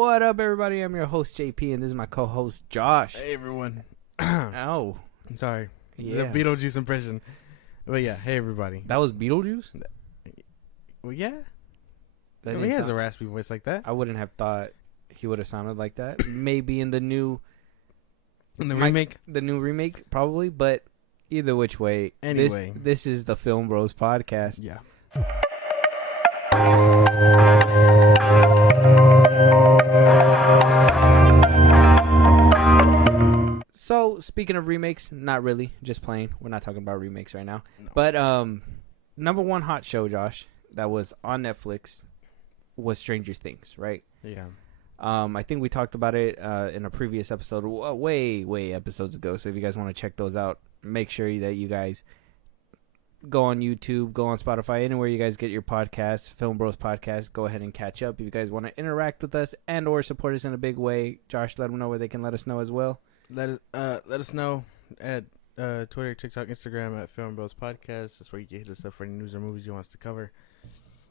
What up, everybody? I'm your host, JP, and this is my co-host, Josh. Hey, everyone. Oh. I'm sorry. Yeah. It's a Beetlejuice impression. But yeah, hey, everybody. That was Beetlejuice? Well, yeah. That He has a raspy voice like that. I wouldn't have thought he would have sounded like that. Maybe in the new... remake? The new remake, probably, but either which way. Anyway. This is the FilmBros podcast. Yeah. So, speaking of remakes, not really, just playing. We're not talking about remakes right now. No. But number one hot show, Josh, that was on Netflix was Stranger Things, right? Yeah. I think we talked about it in a previous episode, way episodes ago. So if you guys want to check those out, make sure that you guys go on YouTube, go on Spotify, anywhere you guys get your podcasts, FilmBros podcast. Go ahead and catch up. If you guys want to interact with us and or support us in a big way, Josh, let them know where they can let us know as well. Let us know at Twitter, TikTok, Instagram at FilmBros podcast. That's where you can hit us up for any news or movies you want us to cover.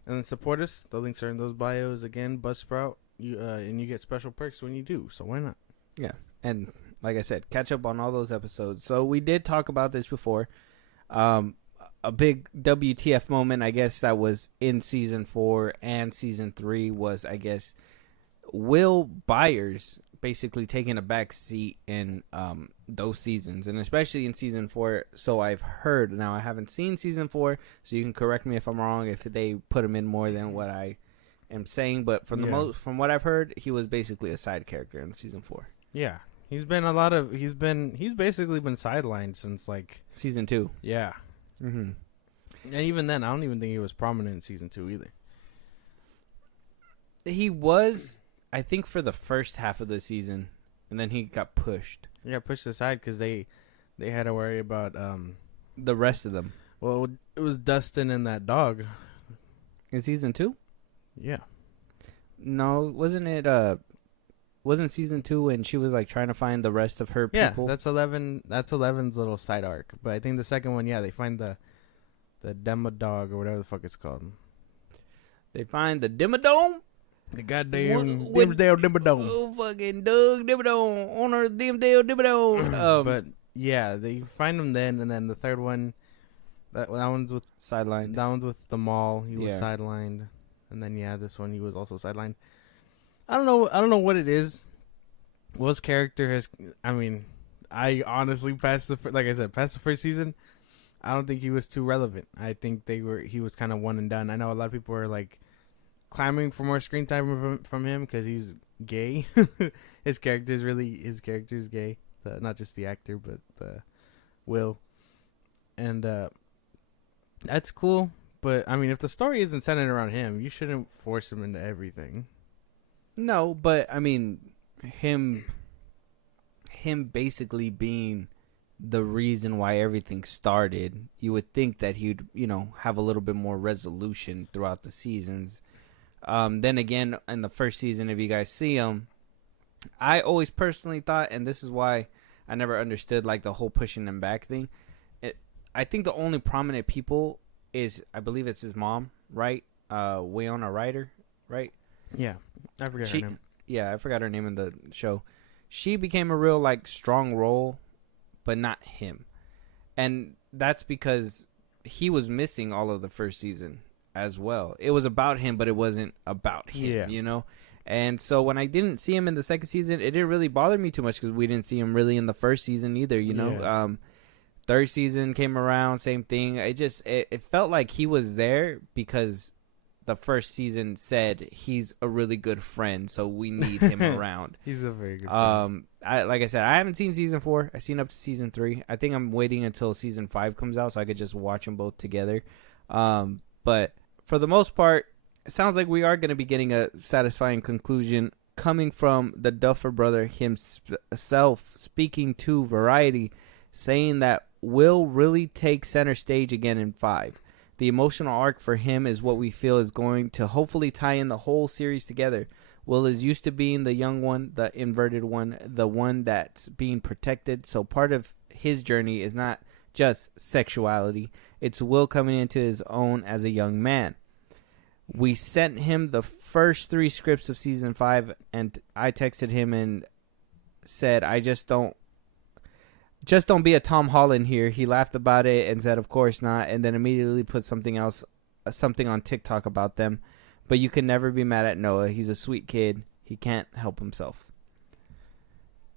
And then support us. The links are in those bios. Again, Buzzsprout. And you get special perks when you do, so why not? Yeah, and like I said, catch up on all those episodes. So we did talk about this before. A big WTF moment, I guess, that was in Season 4 and Season 3 was, I guess, Will Byers basically taking a back seat in those seasons, and especially in Season 4, so I've heard. Now, I haven't seen Season 4, so you can correct me if I'm wrong, if they put him in more than what I am saying, but from what I've heard, he was basically a side character in Season 4. Yeah. He's basically been sidelined since, like... Season 2. Yeah. Mm-hmm. And even then, I don't even think he was prominent in Season 2 either. He was, I think, for the first half of the season, and then he got pushed. Yeah, pushed aside because they had to worry about... the rest of them. Well, it was Dustin and that dog. In Season 2? Yeah. No, wasn't Season 2 when she was like trying to find the rest of her people? Yeah, that's 11. That's 11's little side arc. But I think the second one, they find the demo dog or whatever the fuck it's called. They find the Dimmadome? The goddamn Dimmadome. Oh, fucking Doug Dimmadome. Owner of Dimdale Dimmadome. But yeah, they find him then, and then the third one, that one's with sidelined. That one's with the mall. He was Yeah. sidelined. And then this one he was also sidelined. I don't know what it is. Will's character has. I mean, I honestly past the first season, I don't think he was too relevant. I think he was kind of one and done. I know a lot of people are like clamoring for more screen time from him because he's gay. His character is gay. Not just the actor, but Will, and that's cool. But, I mean, if the story isn't centered around him, you shouldn't force him into everything. No, but, I mean, him basically being the reason why everything started, you would think that he'd, have a little bit more resolution throughout the seasons. Then again, in the first season, if you guys see him, I always personally thought, and this is why I never understood, like, the whole pushing them back thing. I think the only prominent people is, I believe it's his mom, right? Winona Ryder, right? Yeah, I forgot her name. Yeah, I forgot her name in the show. She became a real, like, strong role, but not him. And that's because he was missing all of the first season as well. It was about him, but it wasn't about him, And so when I didn't see him in the second season, it didn't really bother me too much because we didn't see him really in the first season either, Yeah. Third season came around, same thing. It felt like he was there because the first season said he's a really good friend, so we need him around. He's a very good friend. Like I said, I haven't seen Season 4. I've seen up to Season 3. I think I'm waiting until Season 5 comes out so I could just watch them both together. But for the most part, it sounds like we are going to be getting a satisfying conclusion coming from the Duffer brother himself, speaking to Variety, saying that Will really take center stage again in 5. The emotional arc for him is what we feel is going to hopefully tie in the whole series together. Will is used to being the young one, the inverted one, the one that's being protected. So part of his journey is not just sexuality. It's Will coming into his own as a young man. We sent him the first 3 scripts of season 5, and I texted him and said, I just don't be a Tom Holland here. He laughed about it and said, of course not, and then immediately put something on TikTok about them. But you can never be mad at Noah. He's a sweet kid. He can't help himself.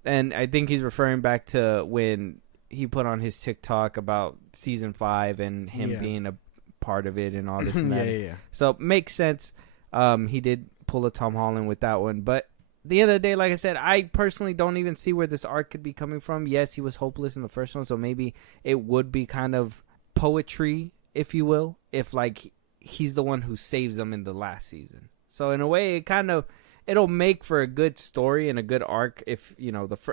And I think he's referring back to when he put on his TikTok about season 5 and him being a part of it and all this and that. Yeah. So makes sense. He did pull a Tom Holland with that one. But at the end of the day, like I said, I personally don't even see where this arc could be coming from. Yes, he was hopeless in the first one, so maybe it would be kind of poetry, if you will, if like he's the one who saves them in the last season. So in a way, it'll make for a good story and a good arc. If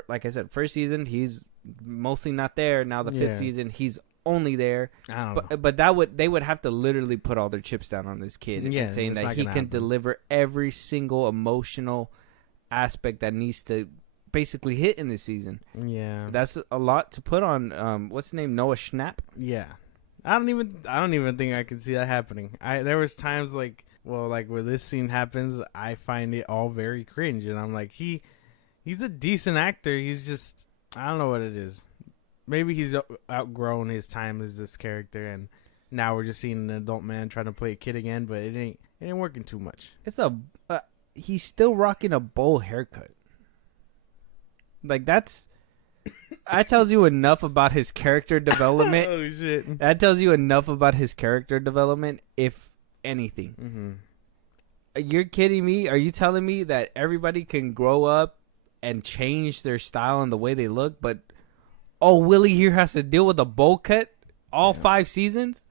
like I said, first season he's mostly not there. Now the 5th season he's only there. But they would have to literally put all their chips down on this kid and saying that he can deliver every single emotional aspect that needs to basically hit in this season. Yeah, that's a lot to put on. What's the name? Noah Schnapp. Yeah, I don't even think I could see that happening. There was times like where this scene happens, I find it all very cringe, and I'm like, he's a decent actor. He's just, I don't know what it is. Maybe he's outgrown his time as this character, and now we're just seeing an adult man trying to play a kid again. But it ain't working too much. He's still rocking a bowl haircut. Like that tells you enough about his character development. Oh shit! That tells you enough about his character development, if anything. Mm-hmm. You're kidding me? Are you telling me that everybody can grow up and change their style and the way they look, but Willie here has to deal with a bowl cut all 5 seasons?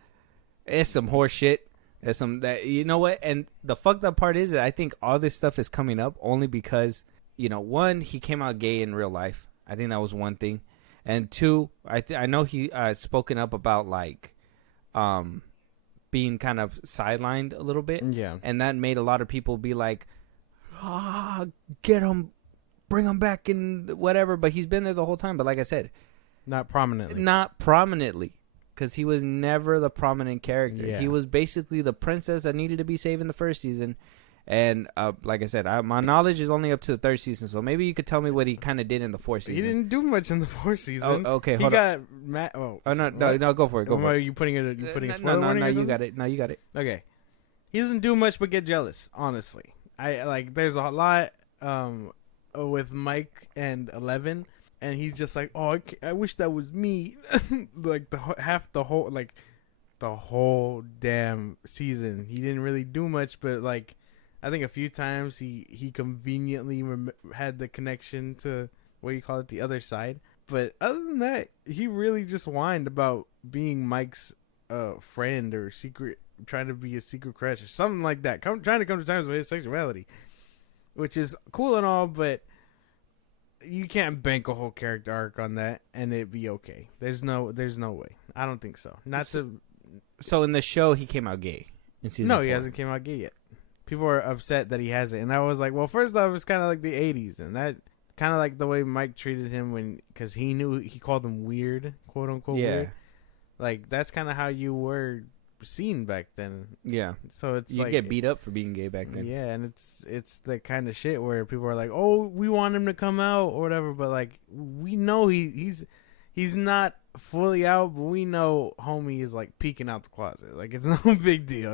It's some horse shit. It's some that, you know what? And the fucked up part is that I think all this stuff is coming up only because, one, he came out gay in real life. I think that was one thing. And 2, I know he spoken up about like being kind of sidelined a little bit. Yeah. And that made a lot of people be like, get him, bring him back and whatever. But he's been there the whole time. But like I said, not prominently, because he was never the prominent character. Yeah. He was basically the princess that needed to be saved in the first season. And like I said, my knowledge is only up to the 3rd season, so maybe you could tell me what he kind of did in the 4th season. He didn't do much in the 4th season. Oh, okay, he hold got on. mad. Oh, no, go for it. Are you putting a spoiler warning? No, you got it. No, you got it. Okay, he doesn't do much but get jealous. Honestly, there's a lot with Mike and 11, and he's just like, I wish that was me. Like the whole damn season, he didn't really do much, but like, I think a few times he conveniently had the connection to, what do you call it, the other side. But other than that, he really just whined about being Mike's friend or trying to be a secret crush or something like that. Trying to come to terms with his sexuality, which is cool and all, but you can't bank a whole character arc on that and it be okay. There's no way. I don't think so. So in the show, he came out gay in season 4. He hasn't came out gay yet. People are upset that he hasn't, and I was like, well, first off, it's kind of like the 80s, and that kind of like the way Mike treated him because he knew, he called him weird, quote unquote. Weird. Like, that's kind of how you were seen back then. Yeah. So it's you get beat up for being gay back then. Yeah, and it's the kind of shit where people are like, oh, we want him to come out or whatever, but like, we know he's not fully out, but we know homie is like peeking out the closet. Like, it's no big deal,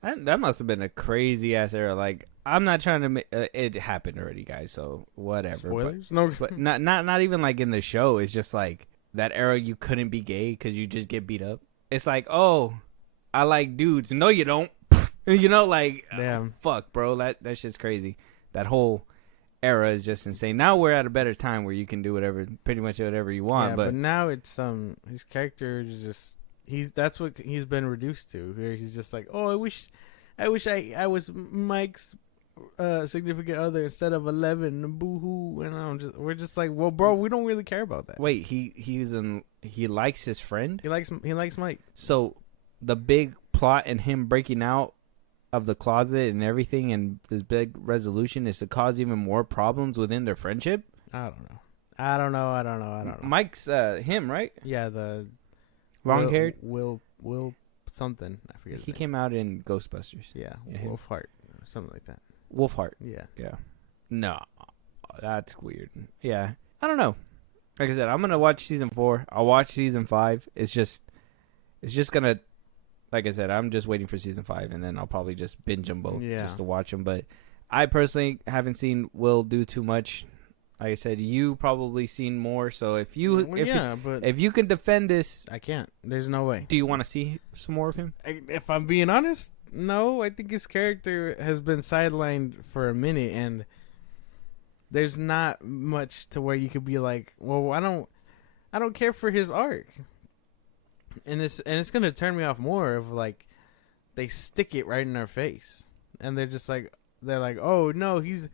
That must have been a crazy ass era. Like, I'm not trying to. It happened already, guys. So whatever. Spoilers? But not even like in the show. It's just like that era. You couldn't be gay because you just get beat up. It's like, oh, I like dudes. No, you don't. Like, damn, fuck, bro. That shit's crazy. That whole era is just insane. Now we're at a better time where you can do pretty much whatever you want. Yeah, but now it's his character is just. That's what he's been reduced to. Where he's just like, oh, I wish I was Mike's significant other instead of 11. Boo hoo. And we're just like, well, bro, we don't really care about that. Wait, he likes his friend. He likes Mike. So the big plot and him breaking out of the closet and everything, and this big resolution is to cause even more problems within their friendship. I don't know. Mike's him, right? Yeah, the long haired Will something. I forget. He came out in Ghostbusters. Yeah, Yeah, Wolfheart, something like that. Wolfheart. Yeah. Yeah. No, that's weird. Yeah, I don't know. Like I said, I'm gonna watch season 4. I'll watch season 5. It's just gonna. Like I said, I'm just waiting for season 5, and then I'll probably just binge them both just to watch them. But I personally haven't seen Will do too much. Like I said, you probably seen more. So if you if you can defend this, I can't. There's no way. Do you want to see some more of him? If I'm being honest, no. I think his character has been sidelined for a minute, and there's not much to where you could be like, well, I don't care for his arc. And it's gonna turn me off more if like they stick it right in our face, and they're like, oh no, he's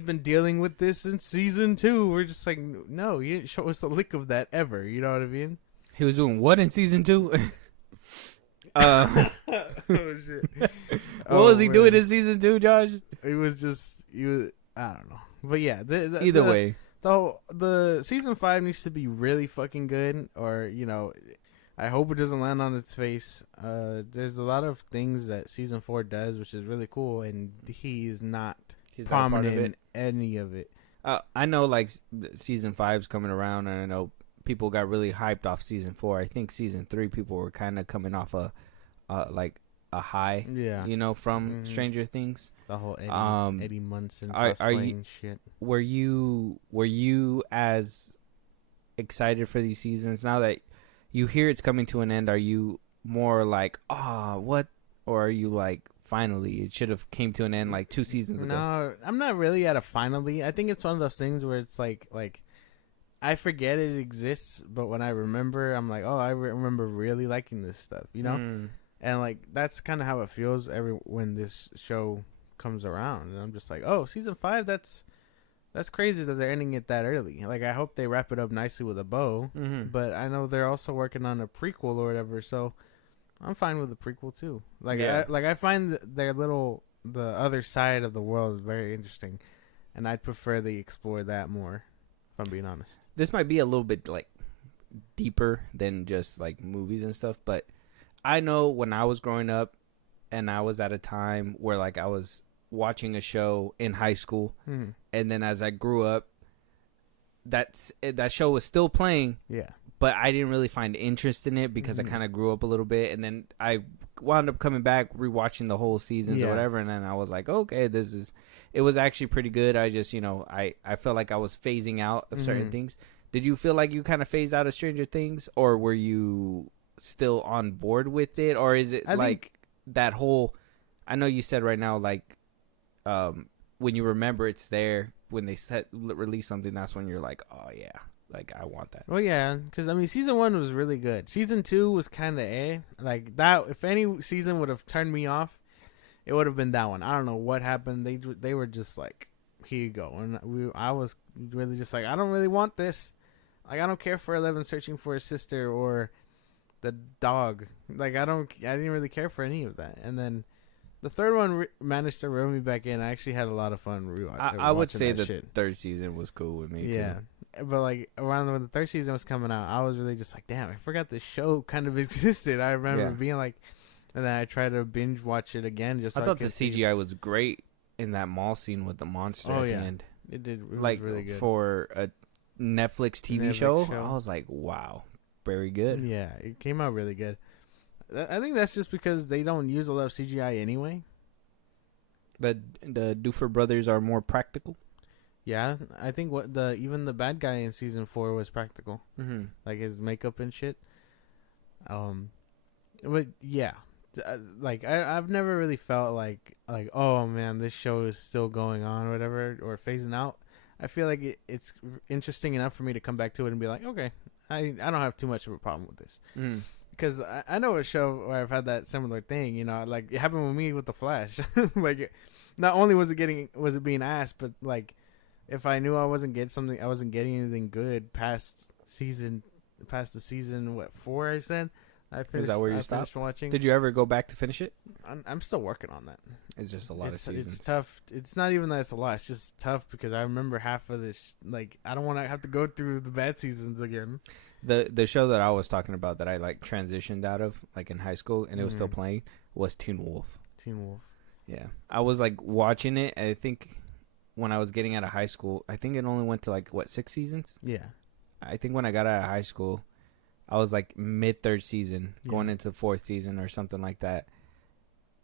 been dealing with this in season 2. We're just like, no, you didn't show us a lick of that ever. You know what I mean? He was doing what in season 2? Oh shit! What was he doing in season 2, Josh? He was I don't know, but yeah. Either way, the season 5 needs to be really fucking good, or I hope it doesn't land on its face. There's a lot of things that season 4 does, which is really cool, and he's not prominent in any of it. I know, like, season 5's coming around, and I know people got really hyped off season 4. I think season 3 people were kind of coming off a high, from Stranger Things. The whole Eddie Munson cosplaying shit. Were you as excited for these seasons now that you hear it's coming to an end? Are you more like, what? Or are you like, finally, it should have came to an end like 2 seasons ago? No, I'm not really at a finally. I think it's one of those things where it's like I forget it exists, but when I remember, I'm like, oh, I remember really liking this stuff, And like that's kind of how it feels when this show comes around, and I'm just like, oh, season 5, that's crazy that they're ending it that early. Like, I hope they wrap it up nicely with a bow, but I know they're also working on a prequel or whatever, so I'm fine with the prequel too. Like, I find the other side of the world very interesting, and I'd prefer they explore that more, if I'm being honest. This might be a little bit like deeper than just like movies and stuff, but I know when I was growing up and I was at a time where like I was watching a show in high school, and then as I grew up, that show was still playing, but I didn't really find interest in it because I kind of grew up a little bit, and then I wound up coming back rewatching the whole seasons or whatever, and then I was like, okay, it was actually pretty good. I just I felt like I was phasing out of certain things. Did you feel like you kind of phased out of Stranger Things, or were you still on board with it, or is it that whole? I know you said right now like. When you remember it's there, when they release something, that's when you're like, oh yeah, like I want that. Well, yeah, because I mean, season 1 was really good. Season 2 was kind of like that. If any season would have turned me off, it would have been that one. I don't know what happened. They were just like, here you go, and I was really just like, I don't really want this. Like, I don't care for 11 searching for his sister or the dog. Like, I didn't really care for any of that, and then. The third one managed to reel me back in. I actually had a lot of fun rewatching. I would say the third season was cool with me, too. But like around when the third season was coming out, I was really just like, damn, I forgot this show kind of existed. I remember being like, and then I tried to binge watch it again. I thought the CGI was great in that mall scene with the monster at the end. It did. It was really good. For a Netflix TV show, I was like, wow, very good. Yeah, it came out really good. I think that's just because they don't use a lot of CGI anyway. The Duffer brothers are more practical. Yeah, I think even the bad guy in season 4 was practical, like his makeup and shit. But yeah, like I've never really felt like oh man, this show is still going on or whatever, or phasing out. I feel like it's interesting enough for me to come back to it and be like, okay, I don't have too much of a problem with this. Because I know a show where I've had that similar thing, like it happened with me with The Flash. Like, not only was it being asked, but like, if I knew I wasn't getting anything good past the season 4, I said. I finished. Is that where you stopped watching? Did you ever go back to finish it? I'm still working on that. It's just a lot of seasons. It's tough. It's not even that it's a lot. It's just tough because I remember half of this. Like, I don't want to have to go through the bad seasons again. The show that I was talking about that I like transitioned out of like in high school and it was still Mhm. playing was Teen Wolf. Teen Wolf. Yeah, I was like watching it. I think when I was getting out of high school, I think it only went to like what 6 seasons. Yeah. I think when I got out of high school, I was like mid third season, going into fourth season or something like that.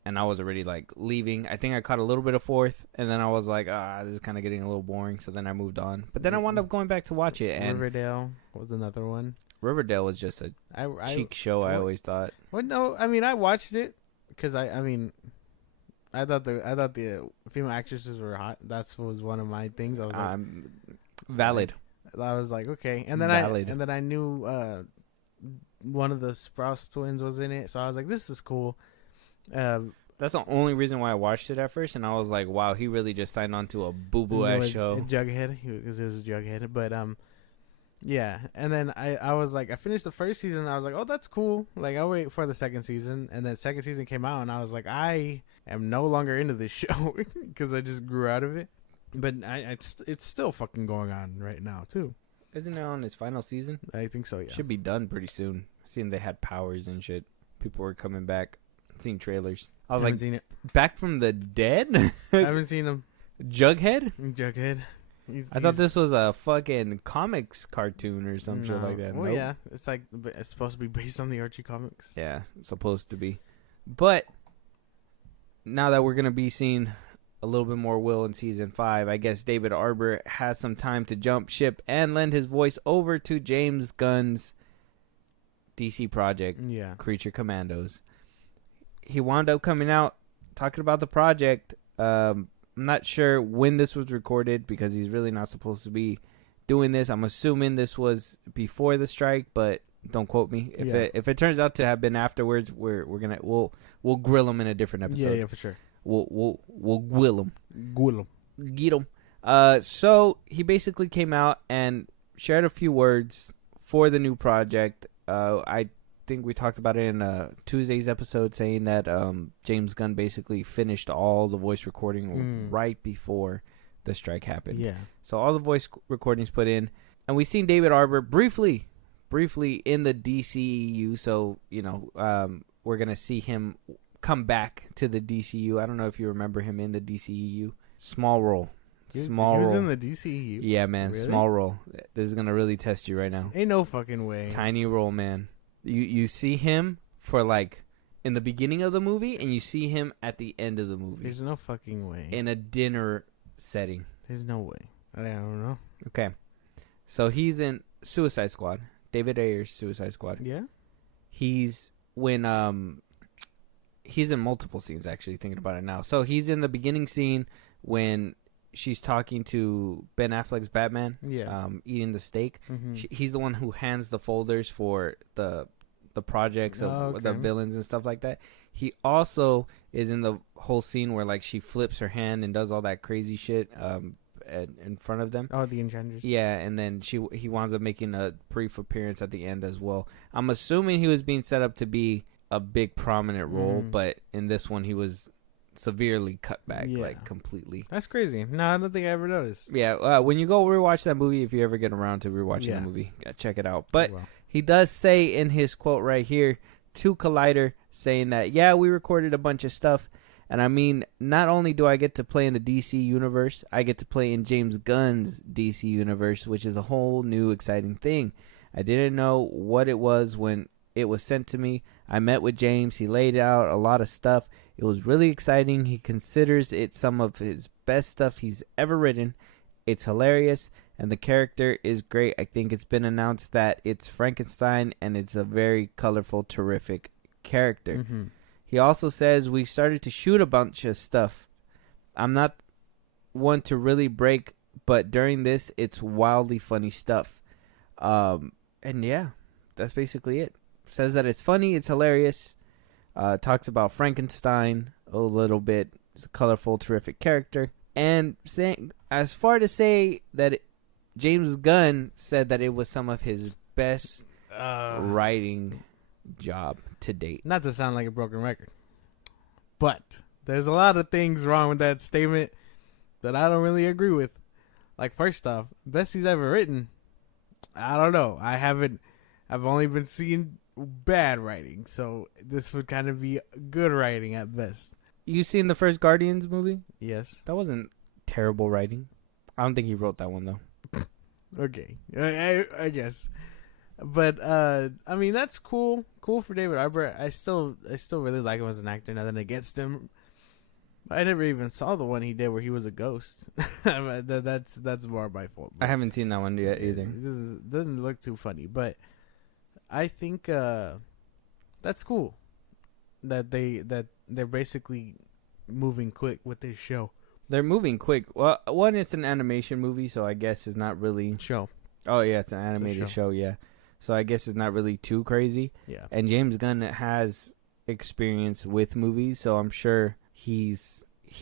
And I was already like leaving. I think I caught a little bit of fourth, and then I was like, this is kind of getting a little boring. So then I moved on. But then I wound up going back to watch it. And Riverdale was another one. Riverdale was just a cheap show. I always thought. Well, no, I mean I watched it because I thought the female actresses were hot. That was one of my things. I was like, valid. I was like, okay, and then I knew one of the Sprouse twins was in it, so I was like, this is cool. That's the only reason why I watched it at first, and I was like, wow, he really just signed on to a boo boo ass show. Jughead, because it was Jughead, but yeah, and then I was like, I finished the first season, and I was like, oh, that's cool. Like, I'll wait for the second season, and then second season came out, and I was like, I am no longer into this show because I just grew out of it. But it's still fucking going on right now too. Isn't it on its final season? I think so. Yeah, should be done pretty soon. Seeing they had powers and shit, people were coming back. Seen trailers. I was like, seen it. Back from the dead. I haven't seen him. Jughead. I thought this was a fucking comics cartoon or some shit like that. Well, yeah, it's like it's supposed to be based on the Archie comics. Yeah, it's supposed to be. But now that we're gonna be seeing a little bit more Will in season 5, I guess David Harbour has some time to jump ship and lend his voice over to James Gunn's DC project, Creature Commandos. He wound up coming out talking about the project. I'm not sure when this was recorded because he's really not supposed to be doing this. I'm assuming this was before the strike, but don't quote me. If it turns out to have been afterwards, we'll grill him in a different episode. Yeah, for sure. We'll grill him. Get him. So he basically came out and shared a few words for the new project. I think we talked about it in Tuesday's episode, saying that James Gunn basically finished all the voice recording right before the strike happened. Yeah. So all the voice recordings put in, and we seen David Harbour briefly in the DCEU. So we're gonna see him come back to the DCU. I don't know if you remember him in the DCEU. Small role. He was in the DCEU. Yeah, man. Really? Small role. This is gonna really test you right now. Ain't no fucking way. Tiny role, man. You see him for like in the beginning of the movie, and you see him at the end of the movie. There's no fucking way. In a dinner setting. There's no way. I don't know. Okay. So he's in Suicide Squad. David Ayer's Suicide Squad. Yeah. He's in multiple scenes, actually, thinking about it now. So he's in the beginning scene when she's talking to Ben Affleck's Batman. Yeah. Eating the steak. Mm-hmm. He's the one who hands the folders for the projects of the villains and stuff like that. He also is in the whole scene where like she flips her hand and does all that crazy shit in front of them. Oh, the Enchanters. Yeah, and then he winds up making a brief appearance at the end as well. I'm assuming he was being set up to be a big prominent role, but in this one he was severely cut back, like completely. That's crazy. No, I don't think I ever noticed. Yeah, when you go rewatch that movie, if you ever get around to rewatching the movie, check it out. But he does say in his quote right here to Collider, saying that, we recorded a bunch of stuff, and I mean, not only do I get to play in the DC universe, I get to play in James Gunn's DC universe, which is a whole new exciting thing. I didn't know what it was when it was sent to me. I met with James. He laid out a lot of stuff. It was really exciting. He considers it some of his best stuff he's ever written. It's hilarious, and the character is great. I think it's been announced that it's Frankenstein, and it's a very colorful, terrific character. Mm-hmm. He also says, we started to shoot a bunch of stuff. I'm not one to really break, but during this, it's wildly funny stuff. And yeah, that's basically it. Says that it's funny, it's hilarious. Talks about Frankenstein a little bit. It's a colorful, terrific character. And saying, as far to say that James Gunn said that it was some of his best writing job to date. Not to sound like a broken record, but there's a lot of things wrong with that statement that I don't really agree with. Like, first off, best he's ever written. I don't know. I haven't I've only been seeing bad writing, so this would kind of be good writing at best. You seen the first Guardians movie? Yes. That wasn't terrible writing. I don't think he wrote that one though. Okay, I guess. But I mean, that's cool. Cool for David Harbour. I still really like him as an actor. Nothing against him. I never even saw the one he did where he was a ghost. That's more my fault. I haven't seen that one yet either. It doesn't look too funny, but I think that's cool that they're basically moving quick with this show. They're moving quick. Well, one, it's an animation movie, so I guess it's not really show. Oh yeah, it's an animated show. Yeah, so I guess it's not really too crazy. Yeah. And James Gunn has experience with movies, so I'm sure he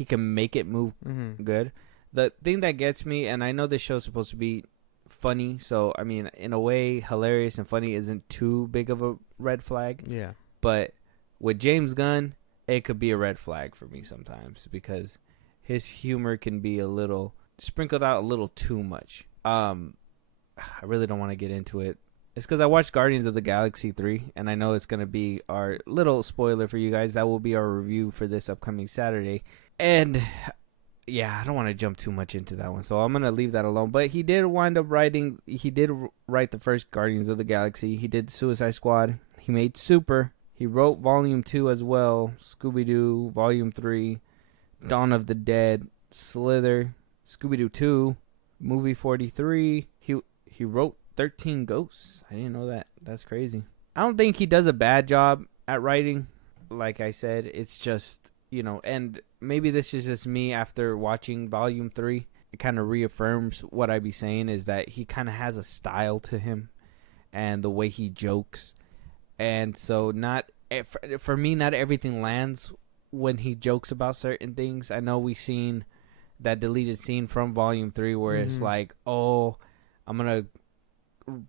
can make it move good. The thing that gets me, and I know this show's supposed to be funny, so I mean, in a way, hilarious and funny isn't too big of a red flag. Yeah. But with James Gunn, it could be a red flag for me sometimes because his humor can be a little sprinkled out a little too much. I really don't want to get into it. It's because I watched Guardians of the Galaxy 3, and I know it's going to be our little spoiler for you guys. That will be our review for this upcoming Saturday. And, yeah, I don't want to jump too much into that one, so I'm going to leave that alone. But he did wind up write the first Guardians of the Galaxy. He did Suicide Squad. He made Super. He wrote Volume 2 as well. Scooby-Doo, Volume 3. Dawn of the Dead, Slither, Scooby-Doo 2, Movie 43. He wrote 13 Ghosts. I didn't know that. That's crazy. I don't think he does a bad job at writing. Like I said, it's just, and maybe this is just me after watching Volume 3. It kind of reaffirms what I be saying is that he kind of has a style to him and the way he jokes. And so for me, not everything lands when he jokes about certain things. I know we seen that deleted scene from Volume 3 where it's like, oh, I'm going to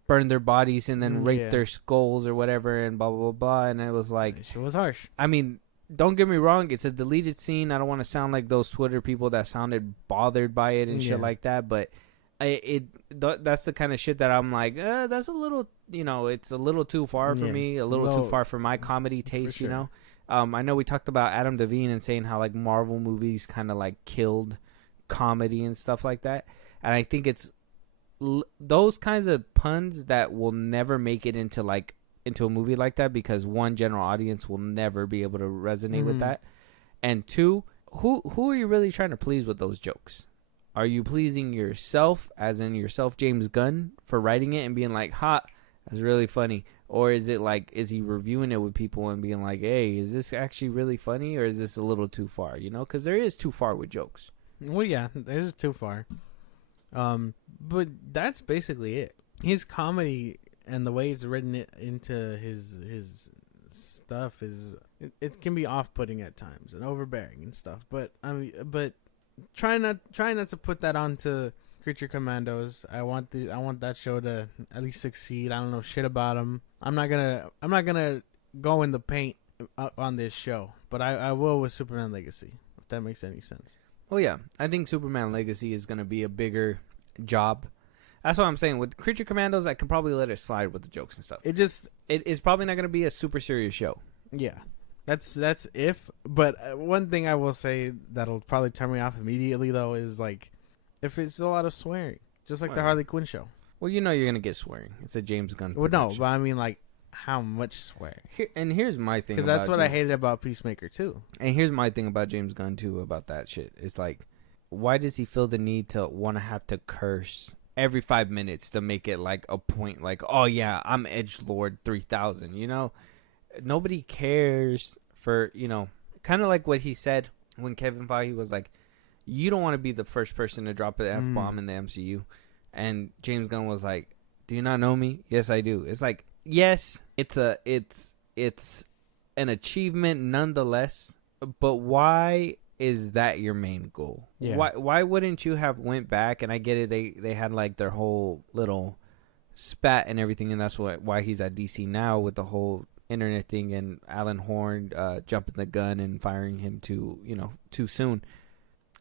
burn their bodies and then rape their skulls or whatever and blah, blah, blah. And it was like... She was harsh. I mean, don't get me wrong. It's a deleted scene. I don't want to sound like those Twitter people that sounded bothered by it and shit like that. But that's the kind of shit that I'm like, that's a little, it's a little too far for me. A little too far for my comedy taste, sure. I know we talked about Adam Devine and saying how like Marvel movies kind of like killed comedy and stuff like that. And I think it's those kinds of puns that will never make it into a movie like that because one, general audience will never be able to resonate with that. And two, who are you really trying to please with those jokes? Are you pleasing yourself, as in yourself, James Gunn, for writing it and being like, ha, that's really funny? Or is it like, is he reviewing it with people and being like, hey, is this actually really funny or is this a little too far? Because there is too far with jokes. Well, yeah, there's too far. But that's basically it. His comedy and the way he's written it into his stuff it can be off-putting at times and overbearing and stuff. But try not to put that onto Creature Commandos. I want that show to at least succeed. I don't know shit about them. I'm not gonna go in the paint on this show, but I will with Superman Legacy, if that makes any sense. Oh yeah, I think Superman Legacy is gonna be a bigger job. That's what I'm saying. With Creature Commandos, I can probably let it slide with the jokes and stuff. It is probably not gonna be a super serious show. Yeah. That's if. But one thing I will say that'll probably turn me off immediately though is like if it's a lot of swearing, just like the Harley Quinn show. Well, you're gonna get swearing. It's a James Gunn production. Well, no, but I mean like how much swearing. Here's my thing. Because that's what I hated about Peacemaker too. And here's my thing about James Gunn too about that shit. It's like, why does he feel the need to want to have to curse every 5 minutes to make it like a point? Like, oh yeah, I'm Edgelord 3000. Nobody cares for, kind of like what he said when Kevin Feige was like, you don't want to be the first person to drop an F-bomb in the MCU. And James Gunn was like, do you not know me? Yes, I do. It's like, yes, it's an achievement nonetheless, but why is that your main goal? Yeah. Why wouldn't you have went back? And I get it, they had like their whole little spat and everything, and that's why he's at DC now with the whole internet thing and Alan Horn jumping the gun and firing him too soon.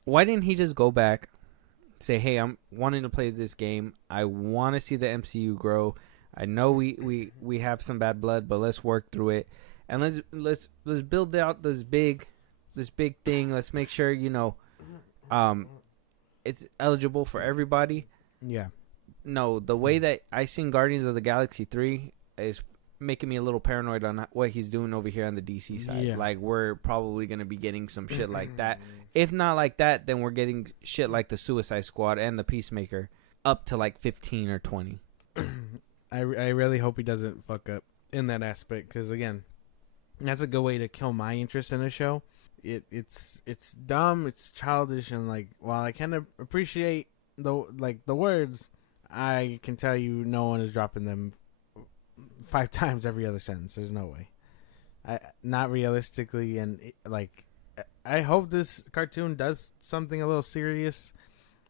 Why didn't he just go back, say, hey, I'm wanting to play this game. I want to see the MCU grow. I know we have some bad blood, but let's work through it, and let's build out this big thing. Let's make sure it's eligible for everybody. Yeah. No, the way that I seen Guardians of the Galaxy 3 is making me a little paranoid on what he's doing over here on the DC side. Yeah. Like, we're probably going to be getting some shit like that. If not like that, then we're getting shit like the Suicide Squad and the Peacemaker up to like 15 or 20. I really hope he doesn't fuck up in that aspect, because again, that's a good way to kill my interest in a show. It's dumb, it's childish, and like, while I can appreciate the words, I can tell you no one is dropping them 5 times every other sentence. There's no way. Not realistically, and I hope this cartoon does something a little serious,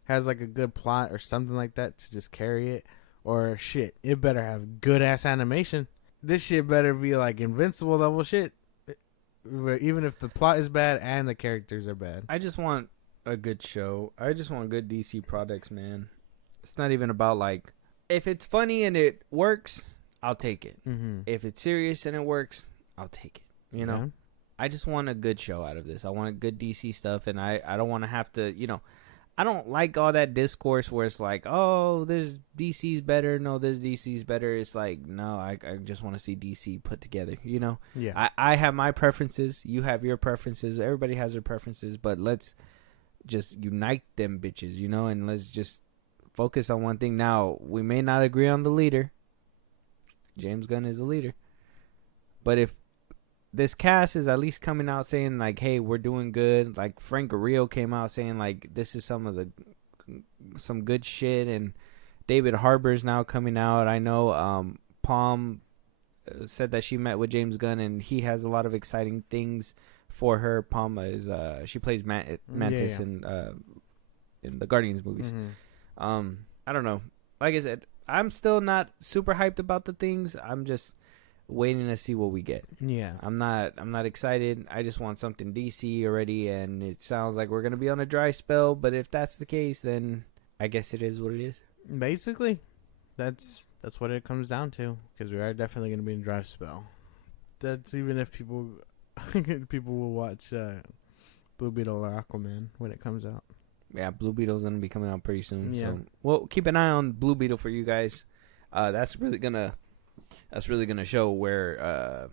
has like a good plot or something like that to just carry it. Or shit, it better have good ass animation. This shit better be like Invincible level shit, even if the plot is bad and the characters are bad. I just want a good show. I just want good DC products, man. It's not even about like, if it's funny and it works, I'll take it. Mm-hmm. If it's serious and it works, I'll take it. You know, Yeah. I just want a good show out of this. I want good DC stuff, and I don't want to have to, I don't like all that discourse where it's like, oh, this DC's better. No, this DC's better. It's like, no, I just want to see DC put together, Yeah. I have my preferences. You have your preferences. Everybody has their preferences, but let's just unite them bitches, and let's just focus on one thing. Now, we may not agree on the leader. James Gunn is the leader. But if this cast is at least coming out saying like, hey, we're doing good. Like Frank Grillo came out saying like, this is some good shit. And David Harbour's now coming out. I know Palm said that she met with James Gunn and he has a lot of exciting things for her. Palm is she plays Mantis in the Guardians movies. Mm-hmm. I don't know. Like I said, I'm still not super hyped about the things. I'm just waiting to see what we get. Yeah. I'm not excited. I just want something DC already, and it sounds like we're gonna be on a dry spell. But if that's the case, then I guess it is what it is. Basically, that's what it comes down to, because we are definitely going to be in a dry spell. That's even if people will watch Blue Beetle or Aquaman when it comes out. Yeah, Blue Beetle's gonna be coming out pretty soon. Yeah. So well, keep an eye on Blue Beetle for you guys. That's really gonna show where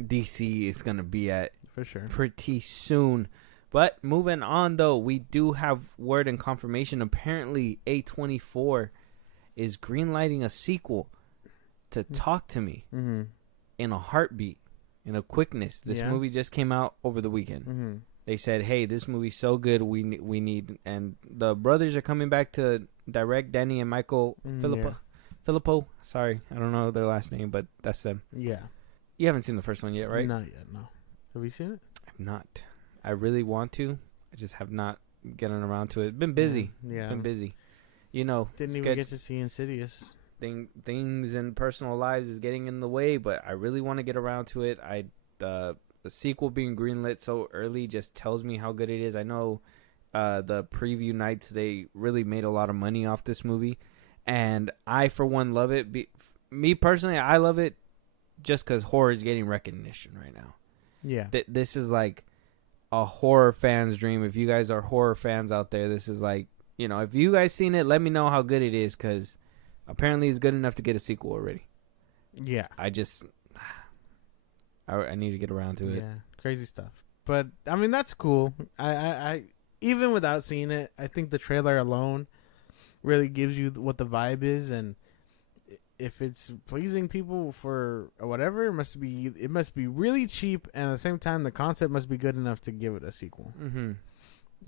DC is gonna be at For sure. pretty soon. But moving on, though, we do have word and confirmation. Apparently, A24 is greenlighting a sequel to Talk to Me Mm-hmm. in a heartbeat, in a quickness. This Yeah. movie just came out over the weekend. Mm-hmm. They said, hey, this movie's so good, we need, and the brothers are coming back to direct, Danny and Michael Filippo. Sorry, I don't know their last name, but that's them. Yeah. You haven't seen the first one yet, right? Not yet, no. Have you seen it? I've not. I really want to. I just have not gotten around to it. Been busy. Yeah. Been busy. Didn't even get to see Insidious. Things in personal lives is getting in the way, but I really want to get around to it. The sequel being greenlit so early just tells me how good it is. I know the preview nights, they really made a lot of money off this movie, and I for one love it. Me personally, I love it just because horror is getting recognition right now. Yeah. This is like a horror fan's dream. If you guys are horror fans out there, this is like, if you guys seen it, let me know how good it is, because apparently it's good enough to get a sequel already. Yeah. I need to get around to it. Yeah. Crazy stuff. But I mean, that's cool. I even without seeing it, I think the trailer alone really gives you what the vibe is, and if it's pleasing people for whatever, it must be really cheap, and at the same time the concept must be good enough to give it a sequel. Mm-hmm.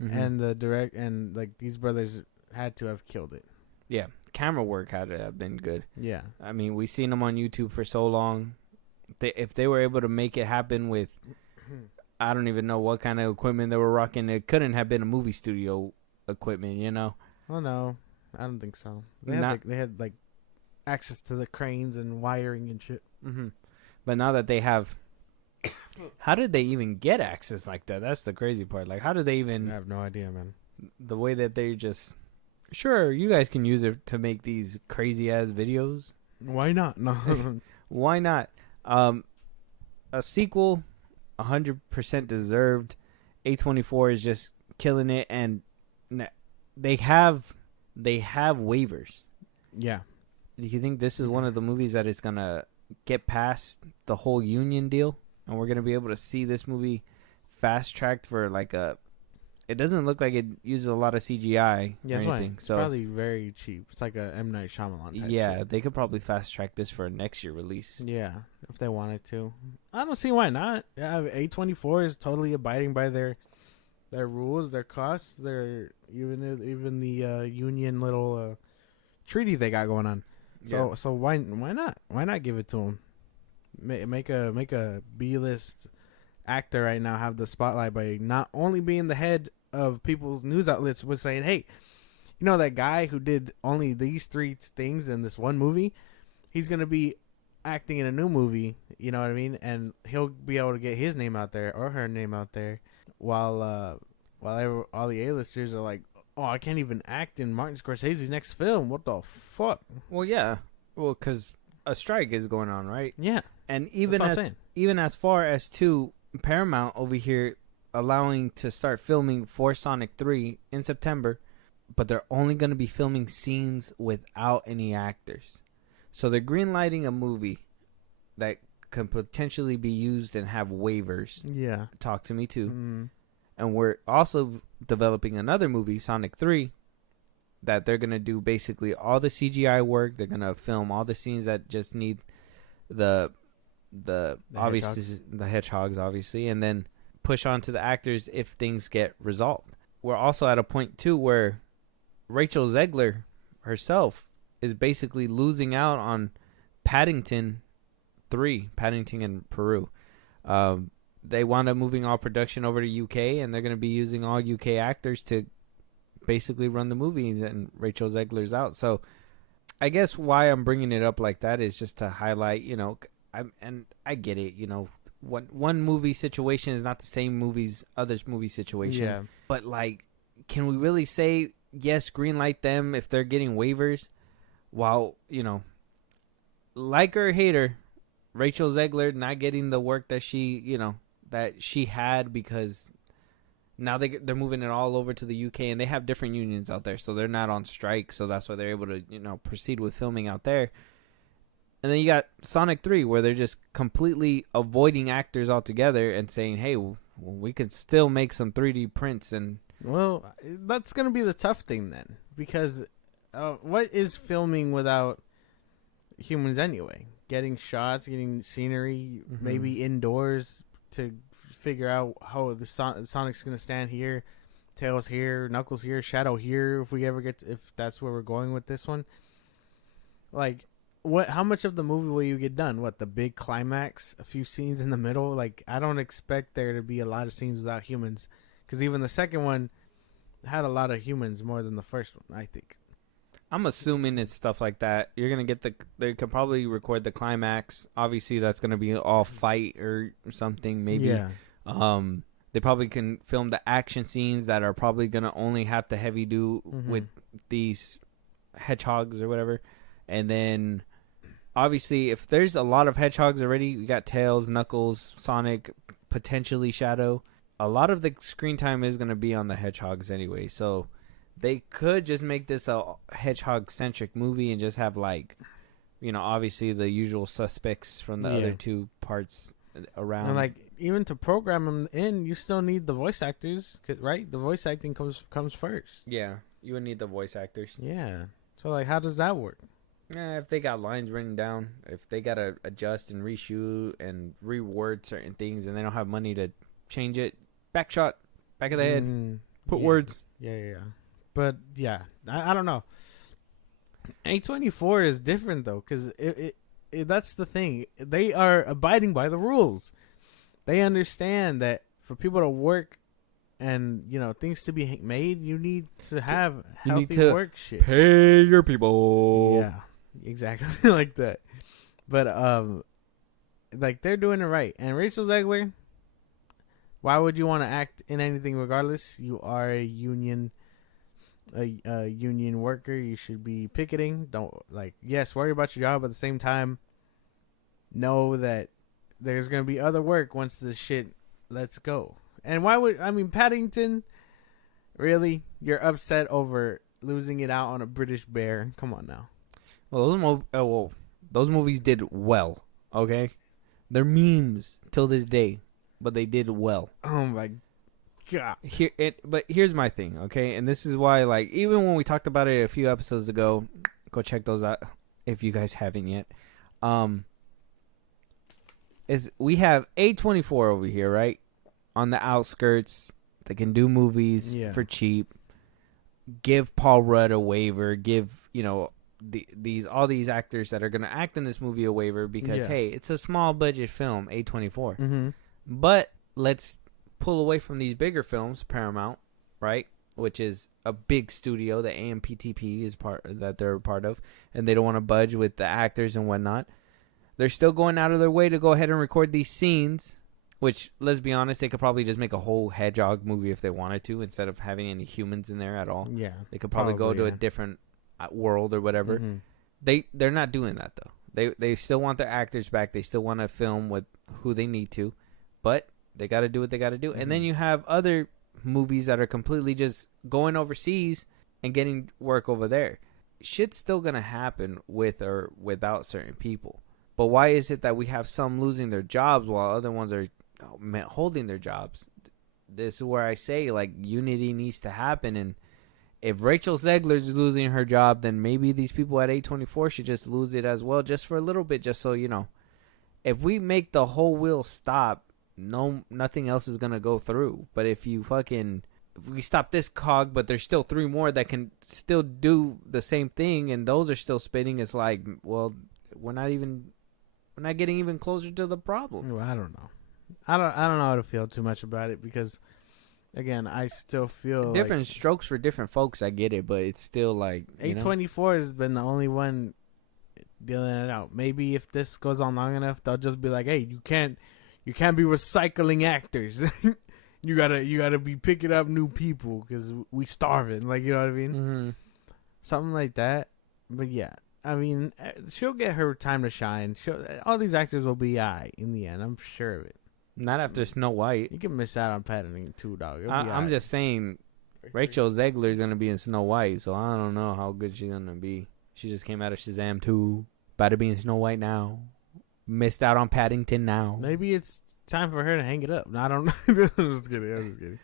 Mm-hmm. And the direct and like these brothers had to have killed it. Yeah, camera work had to have been good. Yeah. I mean, we've seen them on YouTube for so long. If they were able to make it happen with, I don't even know what kind of equipment they were rocking, it couldn't have been a movie studio equipment, Oh no, I don't think so. They had like access to the cranes and wiring and shit. Mm-hmm. But now that they have, how did they even get access like that? That's the crazy part. Like, how did they even? I have no idea, man. The way that they just, sure, you guys can use it to make these crazy ass videos. Why not? No. Why not? A sequel, 100% deserved. A24 is just killing it, and they have waivers. Yeah. Do you think this is one of the movies that is gonna get past the whole union deal, and we're gonna be able to see this movie fast tracked for like a? It doesn't look like it uses a lot of CGI or anything. It's so probably very cheap. It's like a M. Night Shyamalan type shit. they could probably fast track this for a next year release. Yeah, if they wanted to. I don't see why not. Yeah, A24 is totally abiding by their rules, their costs, their even the union little treaty they got going on. So why not? Why not give it to them? Make a B-list actor right now have the spotlight by not only being the head of people's news outlets, was saying, hey, you know that guy who did only these 3 things in this one movie? He's gonna be acting in a new movie. You know what I mean? And he'll be able to get his name out there or her name out there, while all the A-listers are like, oh, I can't even act in Martin Scorsese's next film. What the fuck? Well, yeah. Well, because a strike is going on, right? Yeah. And even as far as to Paramount over here allowing to start filming for Sonic 3 in September, but they're only going to be filming scenes without any actors. So they're greenlighting a movie that can potentially be used and have waivers. Yeah. Talk to me too. Mm-hmm. And we're also developing another movie, Sonic 3, that they're going to do basically all the CGI work. They're going to film all the scenes that just need the obviously hedgehogs. The hedgehogs, obviously, and then push on to the actors if things get resolved. We're also at a point, too, where Rachel Zegler herself is basically losing out on Paddington 3, Paddington in Peru. They wound up moving all production over to UK, and they're going to be using all UK actors to basically run the movie, and Rachel Zegler's out. So I guess why I'm bringing it up like that is just to highlight, I get it, one movie situation is not the same other movie situation. Yeah. But, like, can we really say, yes, greenlight them if they're getting waivers? While, like her or hate her, Rachel Zegler not getting the work that she had, because now they're moving it all over to the UK, and they have different unions out there, so they're not on strike, so that's why they're able to, proceed with filming out there. And then you got Sonic 3, where they're just completely avoiding actors altogether and saying, hey, we could still make some 3D prints. And well, that's going to be the tough thing then, because what is filming without humans anyway? Getting shots, getting scenery, maybe indoors to figure out how the Sonic's going to stand here, Tails here, Knuckles here, Shadow here, if that's where we're going with this one. Like, how much of the movie will you get done? What, the big climax, a few scenes in the middle? Like, I don't expect there to be a lot of scenes without humans, because even the second one had a lot of humans more than the first one, I think. I'm assuming it's stuff like that. You're going to get they could probably record the climax. Obviously, that's going to be all fight or something, maybe. Yeah. They probably can film the action scenes that are probably going to only have to heavy do with these hedgehogs or whatever. And then, obviously, if there's a lot of hedgehogs already, you got Tails, Knuckles, Sonic, potentially Shadow. A lot of the screen time is going to be on the hedgehogs anyway. So they could just make this a hedgehog-centric movie and just have, like, obviously the usual suspects from the other two parts around. And, like, even to program them in, you still need the voice actors, right? The voice acting comes first. Yeah, you would need the voice actors. Yeah. So, like, how does that work? If they got lines written down, if they got to adjust and reshoot and reword certain things, and they don't have money to change it, back shot, back of the head, put words. Yeah. But, yeah, I don't know. A24 is different, though, because that's the thing. They are abiding by the rules. They understand that for people to work and, things to be made, you need to have healthy work shit. Pay your people. Yeah, exactly like that. But, like, they're doing it right. And Rachel Zegler, why would you want to act in anything regardless? You are a union a union worker, you should be picketing. Don't yes, worry about your job, but at the same time, know that there's gonna be other work once this shit lets go. And Paddington? Really, you're upset over losing it out on a British bear? Come on now. Well, those movies did well. Okay, they're memes till this day, but they did well. Oh my god. But here's my thing, okay, and this is why, like, even when we talked about it a few episodes ago, go check those out if you guys haven't yet. Is we have A24 over here, right, on the outskirts. They can do movies for cheap. Give Paul Rudd a waiver. Give all these actors that are gonna act in this movie a waiver because hey, it's a small budget film, A24. Mm-hmm. But let's pull away from these bigger films, Paramount, right, which is a big studio that AMPTP is they're a part of, and they don't want to budge with the actors and whatnot. They're still going out of their way to go ahead and record these scenes. Which, let's be honest, they could probably just make a whole hedgehog movie if they wanted to, instead of having any humans in there at all. Yeah, they could probably go to a different world or whatever. Mm-hmm. They're not doing that though. They still want their actors back. They still want to film with who they need to, but they got to do what they got to do. Mm-hmm. And then you have other movies that are completely just going overseas and getting work over there. Shit's still gonna happen with or without certain people. But why is it that we have some losing their jobs while other ones are holding their jobs? This is where I say, like, unity needs to happen. And if Rachel Zegler's losing her job, then maybe these people at A24 should just lose it as well, just for a little bit, just so if we make the whole wheel stop, nothing else is gonna go through. But if we stop this cog, but there's still 3 more that can still do the same thing, and those are still spinning, it's like, well, we're not getting even closer to the problem. Well, I don't know. I don't know how to feel too much about it because, again, I still feel different strokes for different folks. I get it, but it's still like A24 has been the only one dealing it out. Maybe if this goes on long enough, they'll just be like, "Hey, you can't be recycling actors. you gotta be picking up new people because we starving." Like, you know what I mean? Mm-hmm. Something like that. But yeah. I mean, she'll get her time to shine. All these actors will be in the end. I'm sure of it. Not after Snow White. You can miss out on Paddington too, dog. I'm just saying, Rachel Zegler's gonna be in Snow White, so I don't know how good she's gonna be. She just came out of Shazam 2, about to be in Snow White now. Missed out on Paddington now. Maybe it's time for her to hang it up. No, I don't know. I'm just kidding.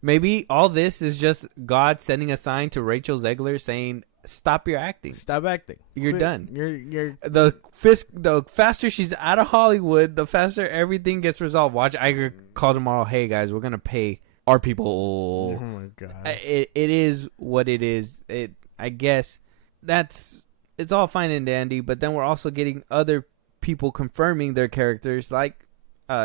Maybe all this is just God sending a sign to Rachel Zegler saying, "Stop your acting. Stop acting. You're done. You're the faster she's out of Hollywood, the faster everything gets resolved." Watch Iger call tomorrow. "Hey guys, we're gonna pay our people." Oh my god. It is what it is. I guess it's all fine and dandy, but then we're also getting other people confirming their characters, like